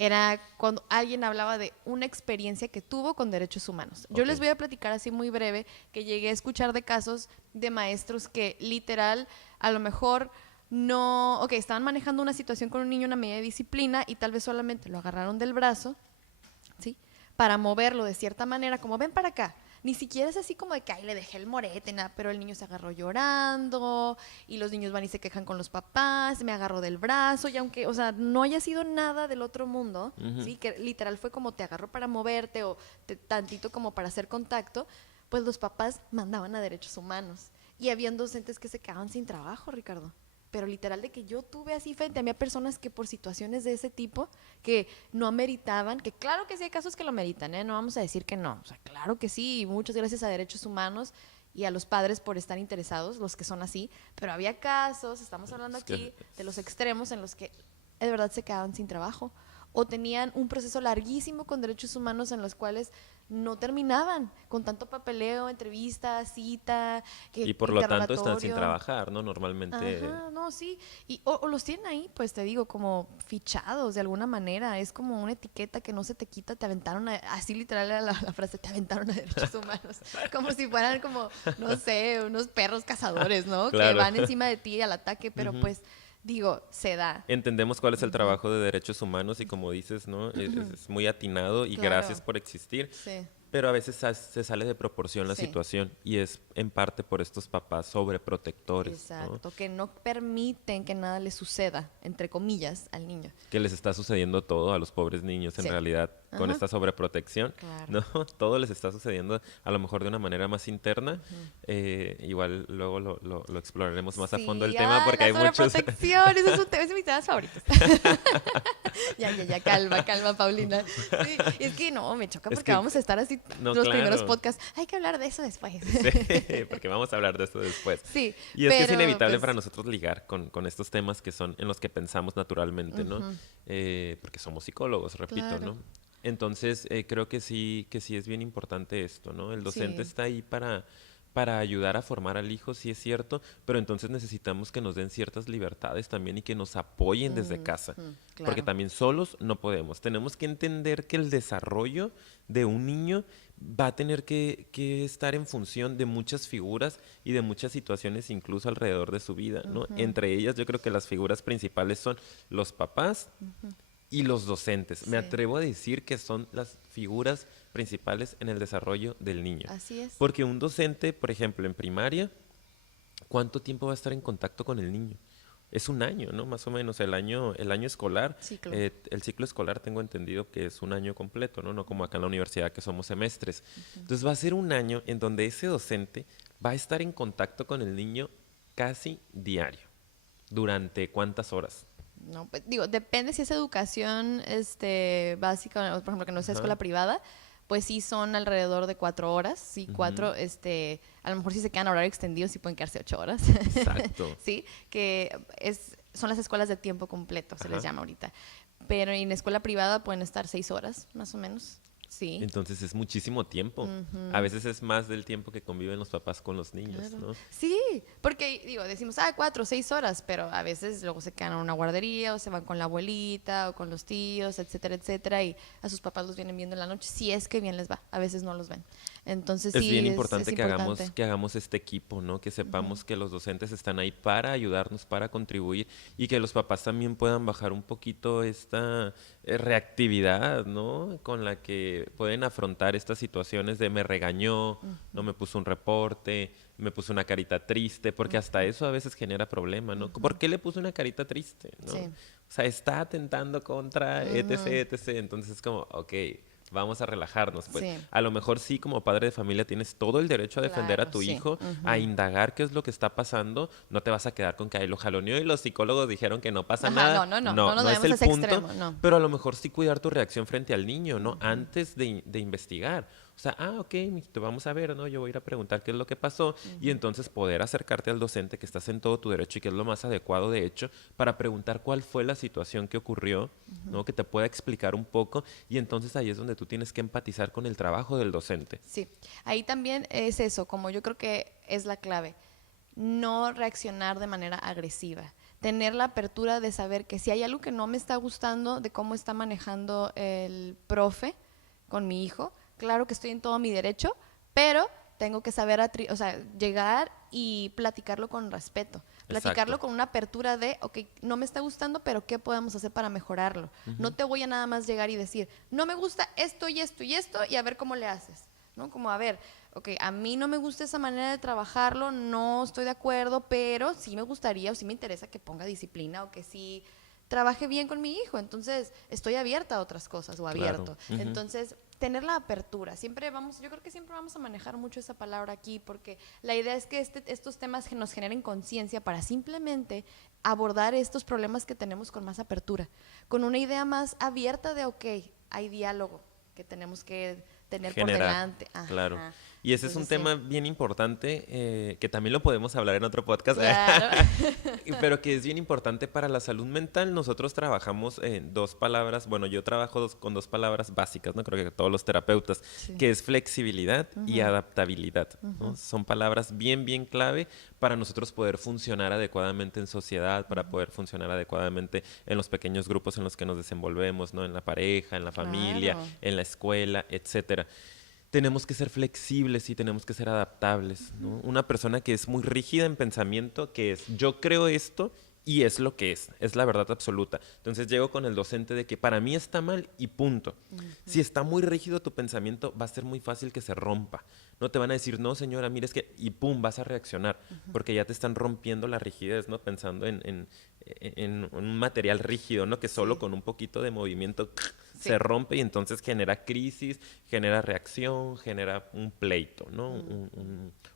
era cuando alguien hablaba de una experiencia que tuvo con derechos humanos. Yo Ok. les voy a platicar así muy breve que llegué a escuchar de casos de maestros que literal a lo mejor no, estaban manejando una situación con un niño, una medida de disciplina y tal vez solamente lo agarraron del brazo, ¿sí? Para moverlo de cierta manera, como ven para acá. Ni siquiera es así como de que ahí le dejé el morete, nada, pero el niño se agarró llorando y los niños van y se quejan con los papás, me agarró del brazo y aunque, o sea, no haya sido nada del otro mundo, ¿sí? Que literal fue como te agarró para moverte o tantito como para hacer contacto, pues los papás mandaban a derechos humanos y habían docentes que se quedaban sin trabajo, Ricardo. Pero literal de que yo tuve así frente a mí a personas que por situaciones de ese tipo que no ameritaban, que claro que sí hay casos que lo meritan, ¿eh? No vamos a decir que no, o sea, claro que sí, y muchas gracias a derechos humanos y a los padres por estar interesados, los que son así, pero había casos, estamos hablando Es que- aquí de los extremos en los que de verdad se quedaban sin trabajo o tenían un proceso larguísimo con derechos humanos en los cuales no terminaban con tanto papeleo, entrevista, cita, Y por lo tanto están sin interrogatorio. trabajar, ¿no? Normalmente. Ajá, no, sí. O los tienen ahí, pues te digo, como fichados de alguna manera. Es como una etiqueta que no se te quita. Te aventaron, así literal era la frase, te aventaron a derechos humanos. Como si fueran como, no sé, unos perros cazadores, ¿no? Que Claro. van encima de ti al ataque, pero pues digo, se da. Entendemos cuál es el trabajo de derechos humanos y como dices, ¿no? Es muy atinado y Claro. gracias por existir. Sí. Pero a veces se sale de proporción la Sí. situación y es en parte por estos papás sobreprotectores, ¿no? Exacto, que no permiten que nada le suceda, entre comillas, al niño. Que les está sucediendo todo a los pobres niños en Sí. realidad con Ajá. esta sobreprotección, Claro. ¿no? Todo les está sucediendo a lo mejor de una manera más interna. Igual luego lo exploraremos más a fondo el Sí, tema porque hay la muchos... sobreprotección, ese es de mis temas favoritos. Ya, calma, Paulina. Sí, y es que no, me choca Es porque que- vamos a estar así No, los claro. primeros podcasts. Hay que hablar de eso después. Sí, porque vamos a hablar de esto después. Sí, Y es que es pero, inevitable pues, para nosotros ligar con estos temas que son en los que pensamos naturalmente, ¿no? Porque somos psicólogos, repito, Claro. ¿no? Entonces, creo que sí es bien importante esto, ¿no? El docente Sí. está ahí para ayudar a formar al hijo, sí es cierto, pero entonces necesitamos que nos den ciertas libertades también y que nos apoyen desde casa, porque Claro. también solos no podemos. Tenemos que entender que el desarrollo de un niño va a tener que estar en función de muchas figuras y de muchas situaciones incluso alrededor de su vida, ¿no? Entre ellas yo creo que las figuras principales son los papás y los docentes. Me Sí, atrevo a decir que son las figuras principales en el desarrollo del niño. así es. Porque un docente, por ejemplo, en primaria, ¿cuánto tiempo va a estar en contacto con el niño? Es un año, ¿no? Más o menos, el año escolar. Ciclo. El ciclo escolar tengo entendido que es un año completo, ¿no? No como acá en la universidad que somos semestres. Entonces va a ser un año en donde ese docente va a estar en contacto con el niño casi diario. ¿Durante cuántas horas? No, pues, digo, depende si es educación básica, o, por ejemplo, que no sea Ajá. escuela privada, pues sí son alrededor de 4 horas, sí, Ujú. a lo mejor si se quedan a horario extendido, sí pueden quedarse 8 horas, Exacto. sí, son las escuelas de tiempo completo, se les Ajá. llama ahorita, pero en escuela privada pueden estar 6 horas, más o menos, sí. Entonces es muchísimo tiempo. A Ujú. veces es más del tiempo que conviven los papás con los niños, Claro. ¿no? Sí, porque digo, decimos, 4 o 6 horas, pero a veces luego se quedan en una guardería o se van con la abuelita o con los tíos, etcétera, etcétera, y a sus papás los vienen viendo en la noche, si es que bien les va, a veces no los ven. Entonces Es bien sí, es importante importante. que hagamos este equipo, ¿no? Que Ujú. sepamos que los docentes están ahí para ayudarnos, para contribuir y que los papás también puedan bajar un poquito esta reactividad, ¿no? Con la que pueden afrontar estas situaciones de me regañó, no me puso un reporte, me puso una carita triste, porque hasta eso a veces genera problema, ¿no? ¿Por qué le puso una carita triste, ¿no? Sí. O sea, está atentando contra Ujú. etc, etc. Entonces es como, ok, vamos a relajarnos, pues. Sí, A lo mejor sí, como padre de familia, tienes todo el derecho a defender a claro, tu sí. hijo, a Ujú. indagar qué es lo que está pasando. No te vas a quedar con que ahí lo jaloneó y los psicólogos dijeron que no pasa Ajá, nada. no, no, no, No, no nos no es vayamos a el ese punto, extremo, no. pero a lo mejor sí cuidar tu reacción frente al niño, ¿no? Antes de investigar. O sea, ok, mijito, vamos a ver, ¿no? Yo voy a ir a preguntar qué es lo que pasó y entonces poder acercarte al docente que estás en todo tu derecho y que es lo más adecuado, de hecho, para preguntar cuál fue la situación que ocurrió, ¿no? Que te pueda explicar un poco y entonces ahí es donde tú tienes que empatizar con el trabajo del docente. Sí, ahí también es eso, como yo creo que es la clave, no reaccionar de manera agresiva, tener la apertura de saber que si hay algo que no me está gustando de cómo está manejando el profe con mi hijo, claro que estoy en todo mi derecho, pero tengo que saber, o sea, llegar y platicarlo con respeto, Exacto. platicarlo con una apertura de, ok, no me está gustando, pero ¿qué podemos hacer para mejorarlo? No te voy a nada más llegar y decir, no me gusta esto y esto y esto y a ver cómo le haces, ¿no? Como, a ver, ok, a mí no me gusta esa manera de trabajarlo, no estoy de acuerdo, pero sí me gustaría o sí me interesa que ponga disciplina o que sí trabaje bien con mi hijo, entonces estoy abierta a otras cosas o Claro. abierto. Entonces, tener la apertura, siempre vamos, yo creo que siempre vamos a manejar mucho esa palabra aquí porque la idea es que estos temas nos generen conciencia para simplemente abordar estos problemas que tenemos con más apertura, con una idea más abierta de, ok, hay diálogo que tenemos que tener por Generar, delante. claro. Ajá. Y ese es un Entonces, sí. tema bien importante que también lo podemos hablar en otro podcast, Claro. pero que es bien importante para la salud mental. Nosotros trabajamos en dos palabras, bueno, yo trabajo con dos palabras básicas, ¿no? Creo que todos los terapeutas, Sí. que es flexibilidad y Ujú, adaptabilidad, ¿no? ujú. Son palabras bien, bien clave para nosotros poder funcionar adecuadamente en sociedad, para poder funcionar adecuadamente en los pequeños grupos en los que nos desenvolvemos, ¿no? En la pareja, en la familia, Claro. en la escuela, etcétera. Tenemos que ser flexibles y tenemos que ser adaptables, ¿no? Una persona que es muy rígida en pensamiento, que es yo creo esto y es lo que es la verdad absoluta. Entonces llego con el docente de que para mí está mal y punto. Si está muy rígido tu pensamiento, va a ser muy fácil que se rompa. No te van a decir, no señora, mire, es que, y pum, vas a reaccionar, porque ya te están rompiendo la rigidez, ¿no? Pensando en un material rígido, ¿no? Que solo Sí, con un poquito de movimiento sí. se rompe y entonces genera crisis, genera reacción, genera un pleito, ¿no?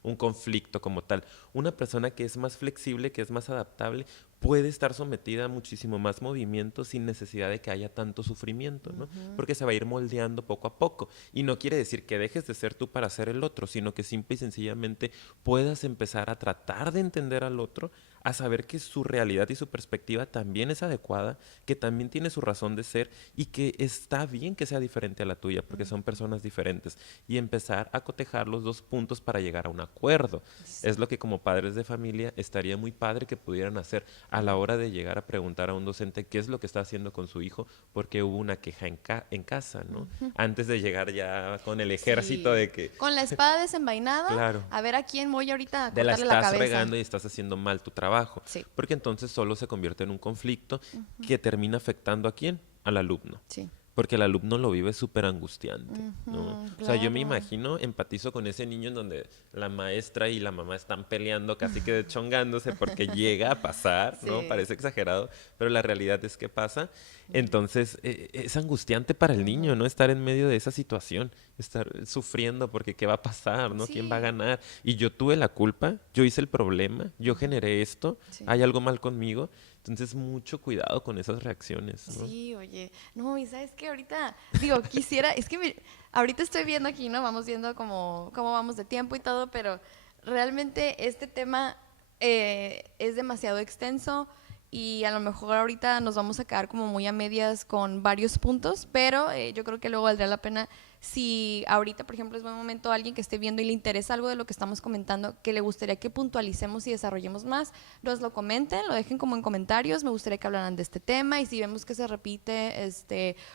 Un conflicto como tal. Una persona que es más flexible, que es más adaptable, puede estar sometida a muchísimo más movimiento sin necesidad de que haya tanto sufrimiento, ¿no? Porque se va a ir moldeando poco a poco. Y no quiere decir que dejes de ser tú para ser el otro, sino que simple y sencillamente puedas empezar a tratar de entender al otro a saber que su realidad y su perspectiva también es adecuada, que también tiene su razón de ser y que está bien que sea diferente a la tuya, porque son personas diferentes. Y empezar a cotejar los dos puntos para llegar a un acuerdo. Sí. Es lo que como padres de familia estaría muy padre que pudieran hacer a la hora de llegar a preguntar a un docente qué es lo que está haciendo con su hijo, porque hubo una queja en casa, ¿no? Antes de llegar ya con el ejército Sí. de que, Con la espada desenvainada, claro, a ver a quién voy ahorita a de la cortarle la estás cabeza. regando y estás haciendo mal tu trabajo, Sí, porque entonces solo se convierte en un conflicto que termina afectando ¿a quién? Al alumno. sí. Porque el alumno lo vive súper angustiante, ¿no? Ujú, O sea, yo me claro. imagino, empatizo con ese niño en donde la maestra y la mamá están peleando, casi que chongándose, porque llega a pasar, ¿no? Sí. Parece exagerado, pero la realidad es que pasa. Entonces, es angustiante para el niño, ¿no? Estar en medio de esa situación, estar sufriendo porque qué va a pasar, ¿no? ¿Quién va a Sí, ganar? Y yo tuve la culpa, yo hice el problema, yo generé esto, sí. hay algo mal conmigo. Entonces, mucho cuidado con esas reacciones, ¿no? Sí, oye. No, y sabes que ahorita, digo, quisiera, es que ahorita estoy viendo aquí, ¿no? Vamos viendo cómo vamos de tiempo y todo, pero realmente este tema es demasiado extenso y a lo mejor ahorita nos vamos a quedar como muy a medias con varios puntos, pero yo creo que luego valdría la pena si ahorita, por ejemplo, es buen momento alguien que esté viendo y le interesa algo de lo que estamos comentando, que le gustaría que puntualicemos y desarrollemos más, nos lo comenten, lo dejen como en comentarios, me gustaría que hablaran de este tema y si vemos que se repite,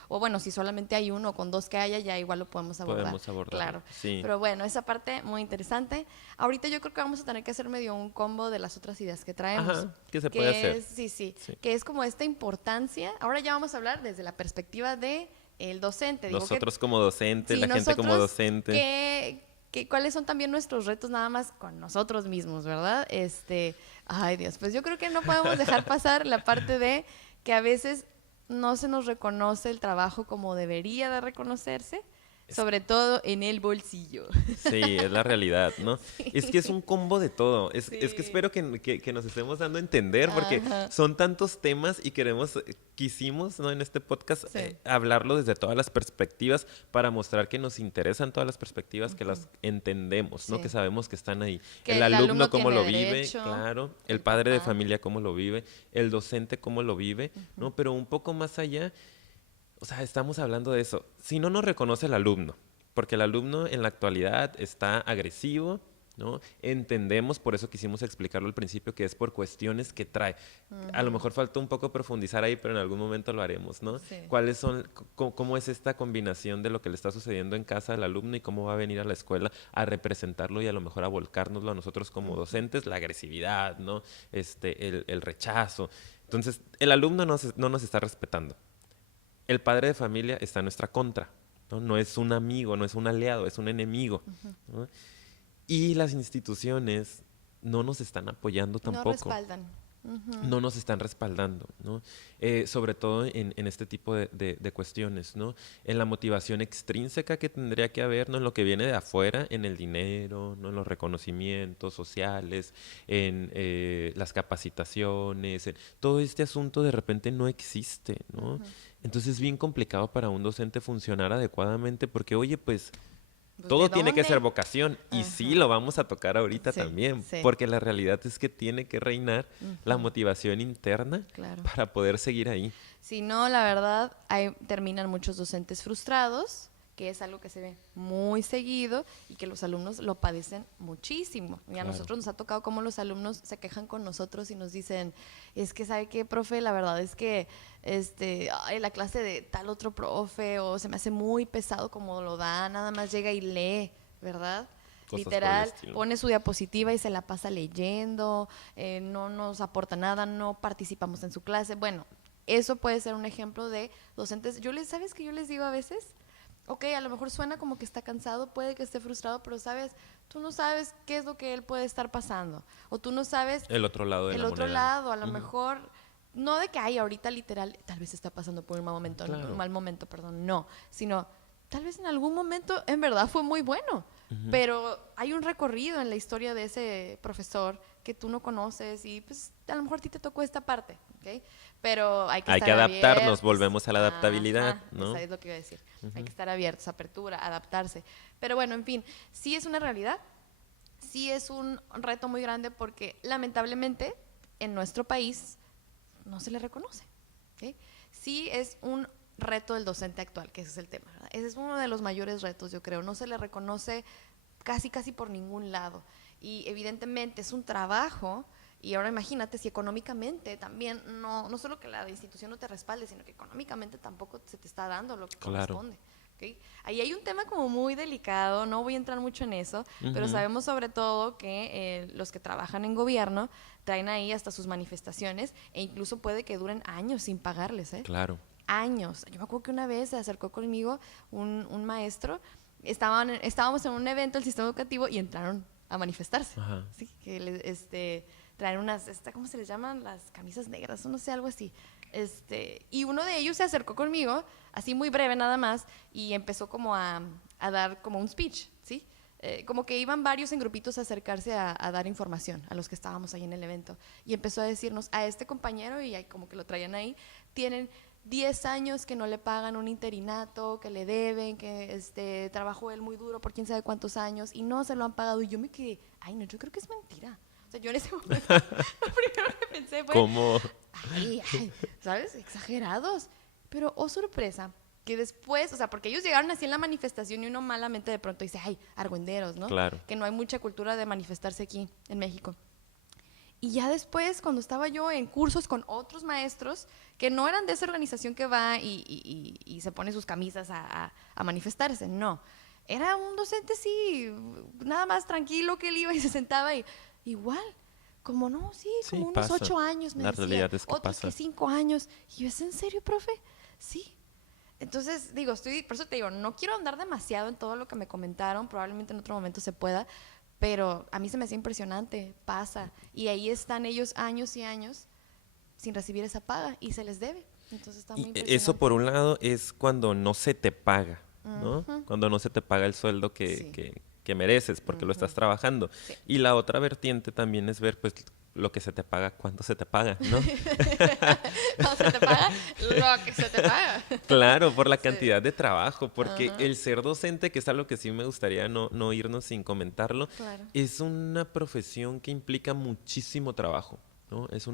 o bueno, si solamente hay uno o con dos que haya, ya igual lo podemos abordar. Podemos abordarlo, Claro, sí. pero bueno, esa parte muy interesante. Ahorita yo creo que vamos a tener que hacer medio un combo de las otras ideas que traemos. Ajá, ¿qué se puede hacer? Sí, Sí. que es como esta importancia. Ahora ya vamos a hablar desde la perspectiva de el docente. Digo, Nosotros como docentes, sí, la gente como nosotros, docente. ¿cuáles son también nuestros retos nada más con nosotros mismos, verdad? Ay Dios, pues yo creo que no podemos dejar pasar la parte de que a veces no se nos reconoce el trabajo como debería de reconocerse, sobre todo en el bolsillo. Sí, es la realidad, ¿no? Es que es un combo de todo. Es que Sí. espero que nos estemos dando a entender porque Ajá. son tantos temas y quisimos, ¿no? En este podcast Sí. hablarlo desde todas las perspectivas para mostrar que nos interesan todas las perspectivas, que las entendemos, ¿no? Sí. Que sabemos que están ahí. Que El el alumno alumno cómo tiene lo vive, derecho, claro. El el padre de papá. familia cómo lo vive, el docente cómo lo vive, ¿no? Pero un poco más allá, o sea, estamos hablando de eso. Si no nos reconoce el alumno, porque el alumno en la actualidad está agresivo, ¿no? Entendemos, por eso quisimos explicarlo al principio, que es por cuestiones que trae. A lo mejor falta un poco profundizar ahí, pero en algún momento lo haremos, ¿no? Sí. ¿Cuáles son, cómo es esta combinación de lo que le está sucediendo en casa al alumno y cómo va a venir a la escuela a representarlo y a lo mejor a volcárnoslo a nosotros como docentes? La agresividad, ¿no? El rechazo. Entonces, el alumno no nos está respetando. El padre de familia está en nuestra contra, ¿no? No es un amigo, no es un aliado, es un enemigo, ¿no? Y las instituciones no nos están apoyando No tampoco. respaldan. Ujú. No nos están respaldando, ¿no? Sobre todo en este tipo de cuestiones, ¿no? En la motivación extrínseca que tendría que haber, ¿no? En lo que viene de afuera, en el dinero, ¿no? En los reconocimientos sociales, en las capacitaciones, todo este asunto de repente no existe, ¿no? Entonces es bien complicado para un docente funcionar adecuadamente porque, oye, pues Pues, todo ¿de tiene que dónde? ser vocación y sí Ajá. lo vamos a tocar ahorita Sí, también, sí. porque la realidad es que tiene que reinar la Ujú. motivación interna Claro. para poder seguir ahí. Si no, la verdad, ahí terminan muchos docentes frustrados, que es algo que se ve muy seguido y que los alumnos lo padecen muchísimo. Y a Claro. nosotros nos ha tocado cómo los alumnos se quejan con nosotros y nos dicen, es que, ¿sabe qué, profe? La verdad es que ay, la clase de tal otro profe o se me hace muy pesado como lo da, nada más llega y lee, ¿verdad? Cosas por el Literal, estilo. pone su diapositiva y se la pasa leyendo, no nos aporta nada, no participamos en su clase. Bueno, eso puede ser un ejemplo de docentes. ¿Sabes qué yo les digo a veces? Ok, a lo mejor suena como que está cansado, puede que esté frustrado, pero sabes, tú no sabes qué es lo que él puede estar pasando. O tú no sabes El otro lado de el la otro moneda. lado, a lo Ujú. mejor, no de que hay ahorita literal, tal vez está pasando por un mal momento, Claro. un mal momento, perdón, no, sino tal vez en algún momento en verdad fue muy bueno, pero hay un recorrido en la historia de ese profesor que tú no conoces y pues a lo mejor a ti te tocó esta parte, ¿ok? Pero hay que Hay estar que adaptarnos, abiertos. volvemos a la adaptabilidad, Ajá, ¿no? eso es lo que iba a decir. Hay que estar abiertos, apertura, adaptarse. Pero bueno, en fin, sí es una realidad, sí es un reto muy grande porque lamentablemente en nuestro país no se le reconoce. ¿Okay? Sí es un reto del docente actual, que ese es el tema, ¿verdad? Ese es uno de los mayores retos, yo creo. No se le reconoce casi por ningún lado. Y evidentemente es un trabajo, y ahora imagínate si económicamente también, no solo que la institución no te respalde, sino que económicamente tampoco se te está dando lo que corresponde. ¿Okay? Ahí hay un tema como muy delicado, no voy a entrar mucho en eso, pero sabemos sobre todo que los que trabajan en gobierno traen ahí hasta sus manifestaciones e incluso puede que duren años sin pagarles, ¿eh? Claro. Años. Yo me acuerdo que una vez se acercó conmigo un maestro, estábamos en un evento del sistema educativo y entraron a manifestarse. Ajá. ¿Sí? Que traen unas, ¿cómo se les llaman? Las camisas negras, o no sé, algo así. Y uno de ellos se acercó conmigo, así muy breve nada más, y empezó como a dar como un speech, ¿sí? Como que iban varios en grupitos a acercarse a dar información a los que estábamos ahí en el evento. Y empezó a decirnos, a este compañero, y ahí como que lo traían ahí, tienen 10 años que no le pagan un interinato, que le deben, que trabajó él muy duro por quién sabe cuántos años y no se lo han pagado. Y yo me quedé, ay no, yo creo que es mentira. O sea, yo en ese momento lo primero que pensé fue, ¿Cómo? ay, ¿sabes? Exagerados. Pero, oh sorpresa, que después, o sea, porque ellos llegaron así en la manifestación y uno malamente de pronto dice, ay, argüenderos, ¿no? Claro. Que no hay mucha cultura de manifestarse aquí en México. Y ya después, cuando estaba yo en cursos con otros maestros que no eran de esa organización que va y se pone sus camisas a manifestarse, no. Era un docente, sí, nada más tranquilo que él iba y se sentaba y igual, como no, sí, Sí, como unos pasa. 8 años me La decía, realidad es que otros pasa. que 5 años. Y yo, ¿es en serio, profe? Sí. Entonces, digo, por eso te digo, no quiero andar demasiado en todo lo que me comentaron, probablemente en otro momento se pueda, pero a mí se me hacía impresionante, pasa. Y ahí están ellos años y años sin recibir esa paga y se les debe. Entonces está muy Y impresionante. eso por un lado es cuando no se te paga, ¿no? Ujú. Cuando no se te paga el sueldo Sí. que mereces porque lo estás trabajando. Sí. Y la otra vertiente también es ver pues lo que se te paga, cuánto se te paga, ¿no? No se te paga lo que se te paga. Claro, por la Sí. cantidad de trabajo, porque Ajá. el ser docente, que es algo que sí me gustaría no irnos sin comentarlo, Claro. es una profesión que implica muchísimo trabajo, ¿no? Es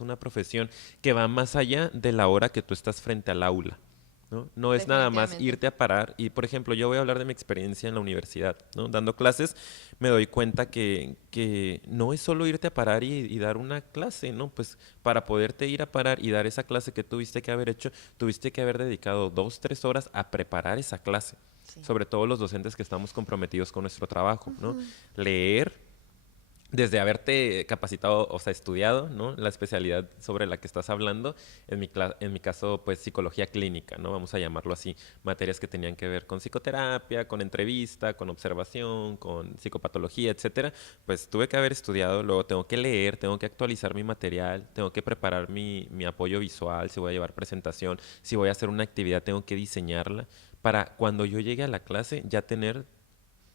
una profesión que va más allá de la hora que tú estás frente al aula, ¿no? No es nada más Definitivamente. irte a parar y, por ejemplo, yo voy a hablar de mi experiencia en la universidad, ¿no? Dando clases, me doy cuenta que no es solo irte a parar y dar una clase, ¿no? Pues para poderte ir a parar y dar esa clase que tuviste que haber hecho, tuviste que haber dedicado 2, 3 horas a preparar esa clase. Sí. Sobre todo los docentes que estamos comprometidos con nuestro trabajo, ¿no? Leer, desde haberte capacitado, o sea, estudiado, ¿no? La especialidad sobre la que estás hablando, en mi caso, pues psicología clínica, ¿no? Vamos a llamarlo así, materias que tenían que ver con psicoterapia, con entrevista, con observación, con psicopatología, etcétera. Pues tuve que haber estudiado, luego tengo que leer, tengo que actualizar mi material, tengo que preparar mi apoyo visual, si voy a llevar presentación, si voy a hacer una actividad, tengo que diseñarla para cuando yo llegue a la clase ya tener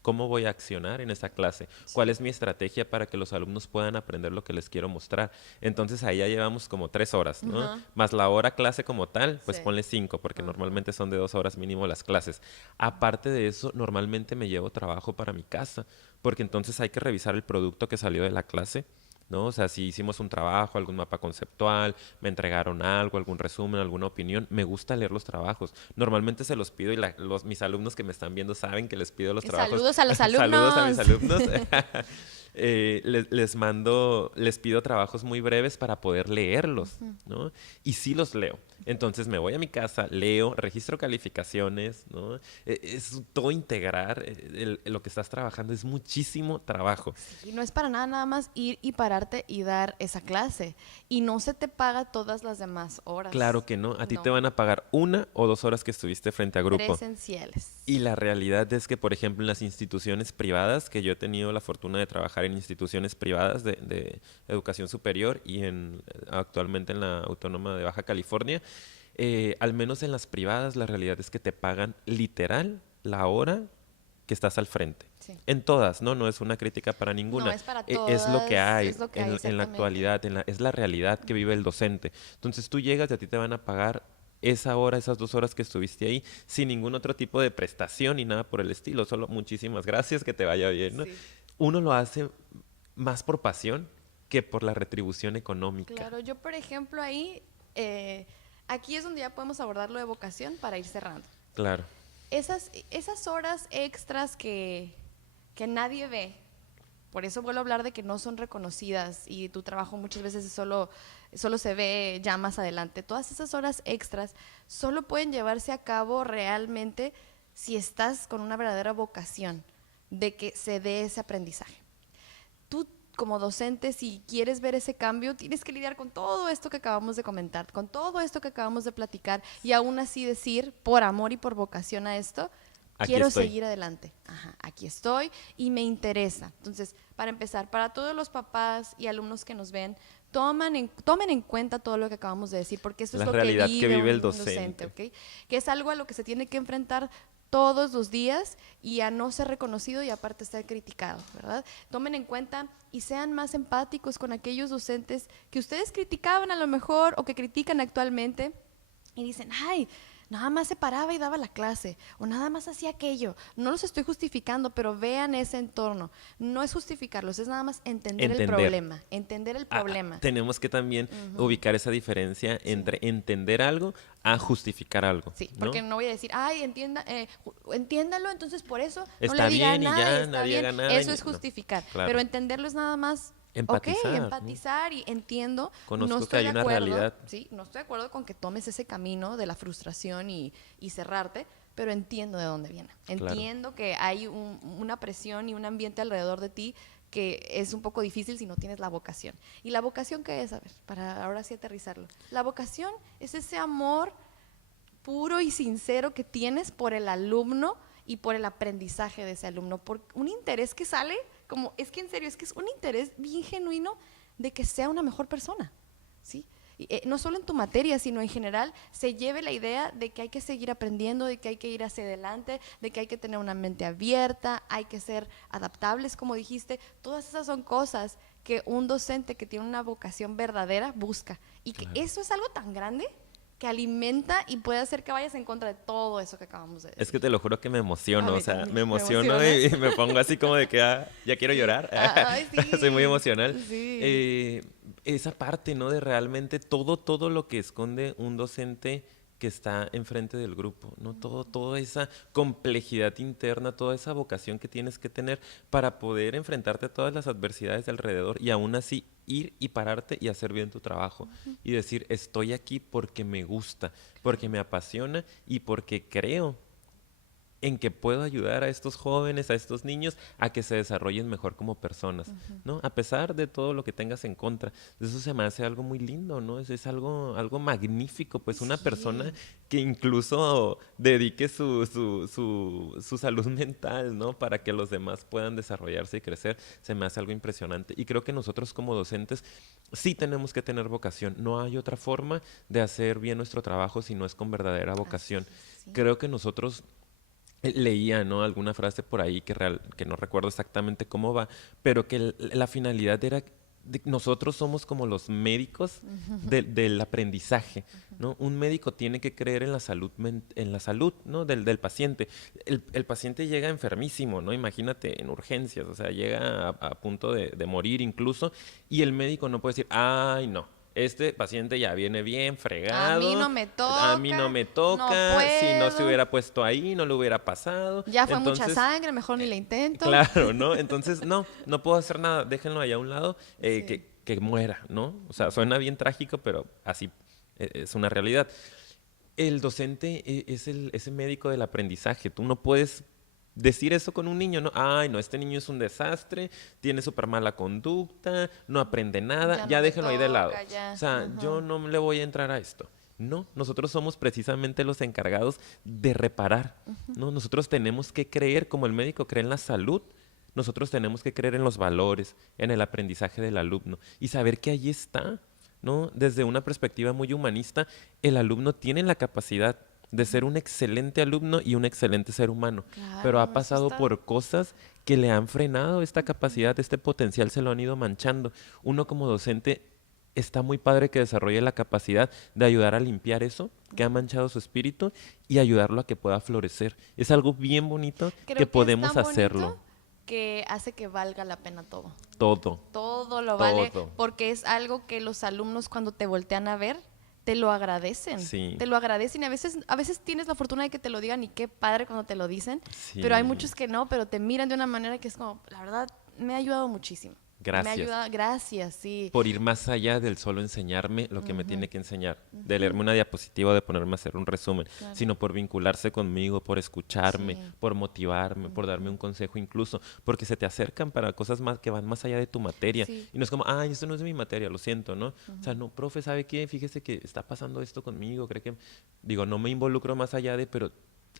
cómo voy a accionar en esa clase, cuál es mi estrategia para que los alumnos puedan aprender lo que les quiero mostrar. Entonces ahí ya llevamos como 3 horas, ¿no? Ajá. Más la hora clase como tal, pues Sí. ponle 5, porque Ajá. normalmente son de 2 horas mínimo las clases. Aparte de eso, normalmente me llevo trabajo para mi casa, porque entonces hay que revisar el producto que salió de la clase, ¿no? O sea, si hicimos un trabajo, algún mapa conceptual, me entregaron algo, algún resumen, alguna opinión, me gusta leer los trabajos. Normalmente se los pido y mis alumnos que me están viendo saben que les pido los trabajos. Saludos a los alumnos. Saludos a mis alumnos. Les pido trabajos muy breves para poder leerlos, ¿no? Y sí los leo. Entonces me voy a mi casa, leo, registro calificaciones, ¿no? Es todo integrar lo que estás trabajando, es muchísimo trabajo. Y no es para nada más ir y pararte y dar esa clase. Y no se te paga todas las demás horas. Claro que no, a ti No. te van a pagar 1 o 2 horas que estuviste frente a grupo. Presenciales. Y la realidad es que, por ejemplo, en las instituciones privadas, que yo he tenido la fortuna de trabajar en instituciones privadas de educación superior y actualmente en la Autónoma de Baja California, al menos en las privadas la realidad es que te pagan literal la hora que estás al frente. Sí. En todas, ¿no? No es una crítica para ninguna. No es para Es lo que todas, hay, es lo que hay, en la exactamente. actualidad, es la realidad que vive el docente. Entonces tú llegas y a ti te van a pagar esa hora, esas 2 horas que estuviste ahí, sin ningún otro tipo de prestación ni nada por el estilo. Solo muchísimas gracias, que te vaya bien, ¿no? Sí. Uno lo hace más por pasión que por la retribución económica. Claro, yo por ejemplo ahí, aquí es donde ya podemos abordar lo de vocación para ir cerrando. Claro. Esas horas extras que nadie ve, por eso vuelvo a hablar de que no son reconocidas y tu trabajo muchas veces solo se ve ya más adelante. Todas esas horas extras solo pueden llevarse a cabo realmente si estás con una verdadera vocación de que se dé ese aprendizaje. Tú como docente, si quieres ver ese cambio, tienes que lidiar con todo esto que acabamos de comentar, con todo esto que acabamos de platicar y aún así decir, por amor y por vocación a esto, quiero seguir adelante. Ajá, aquí estoy y me interesa. Entonces, para empezar, para todos los papás y alumnos que nos ven, tomen en cuenta todo lo que acabamos de decir, porque esto es lo realidad que vive el docente, docente. ¿okay? Que es algo a lo que se tiene que enfrentar todos los días y a no ser reconocido y aparte estar criticado, ¿verdad? Tomen en cuenta y sean más empáticos con aquellos docentes que ustedes criticaban a lo mejor o que critican actualmente y dicen, ay, nada más se paraba y daba la clase, o nada más hacía aquello. No los estoy justificando, pero vean ese entorno. No es justificarlos, es nada más entender el problema. Entender el problema. Tenemos que también ubicar esa diferencia entre entender algo a justificar algo. Sí, porque no voy a decir, ay, entiéndalo, entonces por eso está no le diga bien nada, y ya, está nadie bien. haga nada. Eso es justificar. Claro. Pero entenderlo es nada más empatizar. Ok, empatizar y entiendo. Conozco no estoy que hay de una acuerdo, realidad. Sí, no estoy de acuerdo con que tomes ese camino de la frustración y cerrarte, pero entiendo de dónde viene. Entiendo que hay una presión y un ambiente alrededor de ti que es un poco difícil si no tienes la vocación. ¿Y la vocación qué es? A ver, para ahora sí aterrizarlo. La vocación es ese amor puro y sincero que tienes por el alumno y por el aprendizaje de ese alumno, por un interés que sale como, es que en serio, es que es un interés bien genuino de que sea una mejor persona, ¿sí? No solo en tu materia, sino en general, se lleve la idea de que hay que seguir aprendiendo, de que hay que ir hacia adelante, de que hay que tener una mente abierta, hay que ser adaptables, como dijiste. Todas esas son cosas que un docente que tiene una vocación verdadera busca. Y que eso es algo tan grande que alimenta y puede hacer que vayas en contra de todo eso que acabamos de decir. Es que te lo juro que me emociono, o sea, también. me emociono y me pongo así como de que ya quiero llorar. Ay, sí. Soy muy emocional. Sí. Esa parte, ¿no? De realmente todo lo que esconde un docente que está enfrente del grupo, ¿no? Toda esa complejidad interna, toda esa vocación que tienes que tener para poder enfrentarte a todas las adversidades de alrededor y aún así ir y pararte y hacer bien tu trabajo y decir, estoy aquí porque me gusta, porque me apasiona y porque creo en que puedo ayudar a estos jóvenes, a estos niños, a que se desarrollen mejor como personas, ¿no? A pesar de todo lo que tengas en contra. Eso se me hace algo muy lindo, ¿no? Es algo magnífico, pues una persona que incluso dedique su salud mental, ¿no? Para que los demás puedan desarrollarse y crecer, se me hace algo impresionante. Y creo que nosotros como docentes sí tenemos que tener vocación. No hay otra forma de hacer bien nuestro trabajo si no es con verdadera vocación. Sí. Creo que nosotros leía, ¿no? Alguna frase por ahí que no recuerdo exactamente cómo va, pero que la finalidad era nosotros somos como los médicos del aprendizaje, ¿no? Un médico tiene que creer en la salud, ¿no? del paciente. El paciente llega enfermísimo, ¿no? Imagínate en urgencias, o sea, llega a punto de morir incluso, y el médico no puede decir, ay, no. Este paciente ya viene bien fregado. A mí no me toca. A mí no me toca. No si no se hubiera puesto ahí, no le hubiera pasado. Ya fue mucha sangre, mejor ni le intento. Claro, ¿no? Entonces, no puedo hacer nada. Déjenlo allá a un lado, que muera, ¿no? O sea, suena bien trágico, pero así es una realidad. El docente es ese médico del aprendizaje. Tú no puedes decir eso con un niño, ¿no? Ay, no, este niño es un desastre, tiene súper mala conducta, no aprende nada, ya déjenlo ahí de lado. O sea, yo no le voy a entrar a esto. No, nosotros somos precisamente los encargados de reparar, ¿no? Nosotros tenemos que creer, como el médico cree en la salud, nosotros tenemos que creer en los valores, en el aprendizaje del alumno y saber que ahí está, ¿no? Desde una perspectiva muy humanista, el alumno tiene la capacidad de ser un excelente alumno y un excelente ser humano, claro, pero ha pasado por cosas que le han frenado esta capacidad, este potencial se lo han ido manchando. Uno como docente está muy padre que desarrolle la capacidad de ayudar a limpiar eso que ha manchado su espíritu y ayudarlo a que pueda florecer. Es algo bien bonito que podemos hacerlo. que hace que valga la pena todo. Todo. Todo lo vale, Todo. porque es algo que los alumnos cuando te voltean a ver, te lo agradecen. Sí. Te lo agradecen y a veces tienes la fortuna de que te lo digan y qué padre cuando te lo dicen, Sí. pero hay muchos que no, pero te miran de una manera que es como, la verdad, me ha ayudado muchísimo. Gracias. Me ha ayudado, gracias, sí. Por ir más allá del solo enseñarme lo que me tiene que enseñar, de leerme una diapositiva o de ponerme a hacer un resumen, Claro. sino por vincularse conmigo, por escucharme, Sí. por motivarme, por darme un consejo incluso, porque se te acercan para cosas más que van más allá de tu materia. Sí. Y no es como, ay, esto no es de mi materia, lo siento, ¿no? O sea, no, profe, ¿sabe qué? Fíjese que está pasando esto conmigo, cree que... Digo, no me involucro más allá de, pero...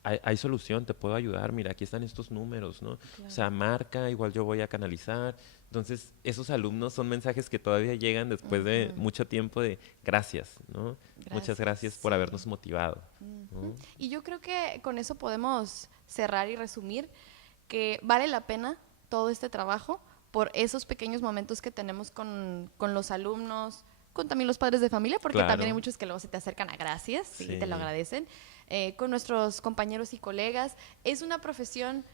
Hay solución, te puedo ayudar, mira, aquí están estos números, ¿no? O sea, marca, igual yo voy a canalizar. Entonces, esos alumnos son mensajes que todavía llegan después de mucho tiempo de gracias, ¿no? Muchas gracias por sí. habernos motivado, ¿no? Y yo creo que con eso podemos cerrar y resumir que vale la pena todo este trabajo por esos pequeños momentos que tenemos con los alumnos, con también los padres de familia, porque Claro. también hay muchos que luego se te acercan a gracias y Sí. te lo agradecen, con nuestros compañeros y colegas. Es una profesión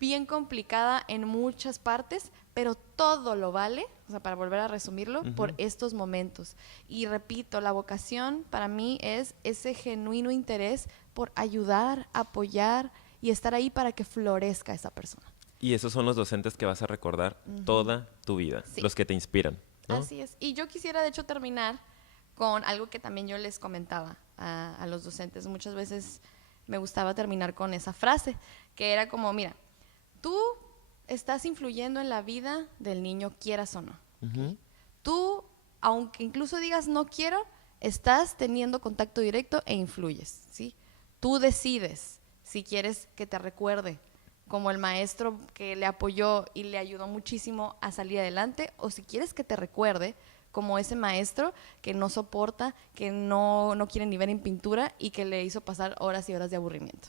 bien complicada en muchas partes, pero todo lo vale, o sea, para volver a resumirlo, por estos momentos. Y repito, la vocación para mí es ese genuino interés por ayudar, apoyar y estar ahí para que florezca esa persona. Y esos son los docentes que vas a recordar toda tu vida, Sí. los que te inspiran, ¿no? Así es. Y yo quisiera, de hecho, terminar con algo que también yo les comentaba a los docentes. Muchas veces me gustaba terminar con esa frase, que era como, mira, tú estás influyendo en la vida del niño, quieras o no. Ujú. Tú, aunque incluso digas no quiero, estás teniendo contacto directo e influyes, ¿sí? Tú decides si quieres que te recuerde como el maestro que le apoyó y le ayudó muchísimo a salir adelante, o si quieres que te recuerde como ese maestro que no soporta, que no quiere ni ver en pintura y que le hizo pasar horas y horas de aburrimiento.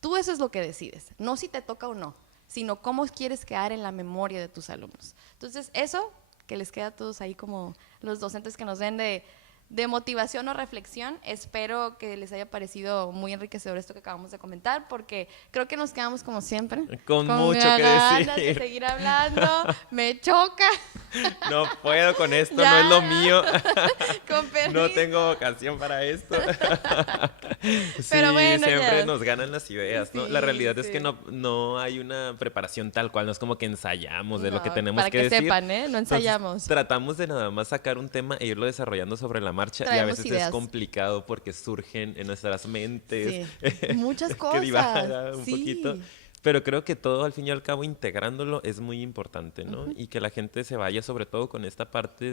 Tú eso es lo que decides, no si te toca o no, sino cómo quieres quedar en la memoria de tus alumnos. Entonces, eso que les queda a todos ahí como los docentes que nos den de motivación o reflexión, espero que les haya parecido muy enriquecedor esto que acabamos de comentar, porque creo que nos quedamos como siempre. Con mucho que ganas de decir. seguir hablando, me choca. No puedo con esto, Ya, no es lo ya. mío. Con permiso. No tengo vocación para esto. Sí, Pero bueno, siempre ya. nos ganan las ideas, ¿no? Sí, La realidad es sí. que no hay una preparación tal cual, no es como que ensayamos de lo que No, tenemos para que que decir. sepan, ¿eh? No Entonces, ensayamos. tratamos de nada más sacar un tema e irlo desarrollando sobre la marcha y a Traemos veces ideas. es complicado porque surgen en nuestras mentes. Sí, muchas que cosas. divaga un Sí. poquito. Pero creo que todo al fin y al cabo integrándolo es muy importante, ¿no? Y que la gente se vaya sobre todo con esta parte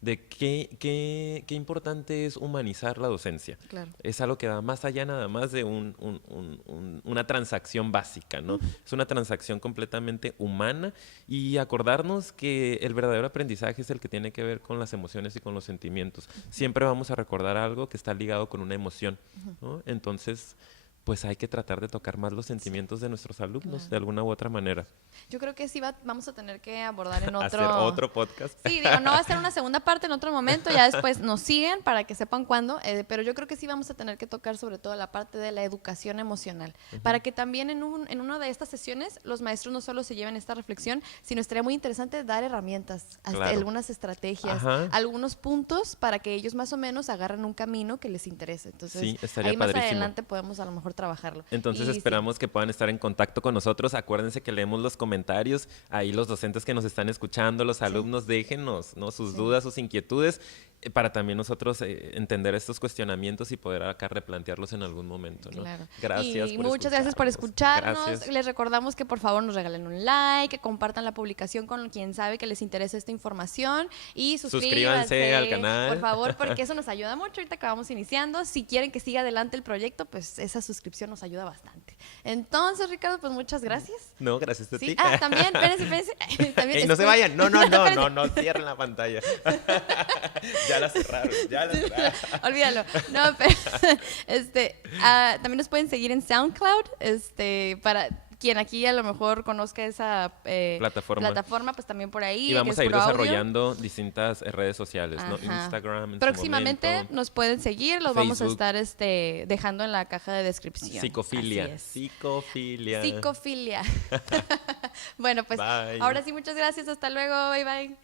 de qué importante es humanizar la docencia. Claro. Es algo que va más allá nada más de una transacción básica, ¿no? Es una transacción completamente humana y acordarnos que el verdadero aprendizaje es el que tiene que ver con las emociones y con los sentimientos. Siempre vamos a recordar algo que está ligado con una emoción, ¿no? Entonces, pues hay que tratar de tocar más los sentimientos de nuestros alumnos de alguna u otra manera. Yo creo que sí vamos a tener que abordar en Hacer otro podcast. Sí, digo, no va a ser una segunda parte en otro momento, ya después nos siguen para que sepan cuándo, pero yo creo que sí vamos a tener que tocar sobre todo la parte de la educación emocional, para que también en una de estas sesiones los maestros no solo se lleven esta reflexión, sino estaría muy interesante dar herramientas, hasta Claro. algunas estrategias, Ajá. algunos puntos para que ellos más o menos agarren un camino que les interese. Entonces, Sí, estaría ahí más padrísimo. adelante podemos a lo mejor trabajarlo. Entonces Y sí. esperamos que puedan estar en contacto con nosotros. Acuérdense que leemos los comentarios. Ahí los docentes que nos están escuchando, los alumnos, déjenos, ¿no? Sus dudas, sus inquietudes, para también nosotros entender estos cuestionamientos y poder acá replantearlos en algún momento, ¿no? Claro. Gracias Y por muchas gracias por escucharnos. Gracias. Les recordamos que por favor nos regalen un like, que compartan la publicación con quien sabe que les interesa esta información y Suscríbanse al canal. por favor, porque eso nos ayuda mucho. Ahorita que vamos iniciando, si quieren que siga adelante el proyecto, pues esa suscripción nos ayuda bastante. Entonces, Ricardo, pues muchas gracias. No, gracias a Sí. ti. Ah, también, espérense. También Ey, no se vayan. No, Espérense. no cierren la pantalla. Ya la cerraron. Olvídalo. No, pero también nos pueden seguir en SoundCloud, para quien aquí a lo mejor conozca esa plataforma, pues también por ahí. Y vamos que a es ir puro audio. desarrollando distintas redes sociales, ¿no? Ajá. Instagram, en Próximamente su momento. nos pueden seguir, los vamos a Facebook. estar dejando en la caja de descripción. Psicofilia. Así es. Psicofilia. Psicofilia. Bueno, pues Bye. ahora sí, muchas gracias. Hasta luego. Bye, bye.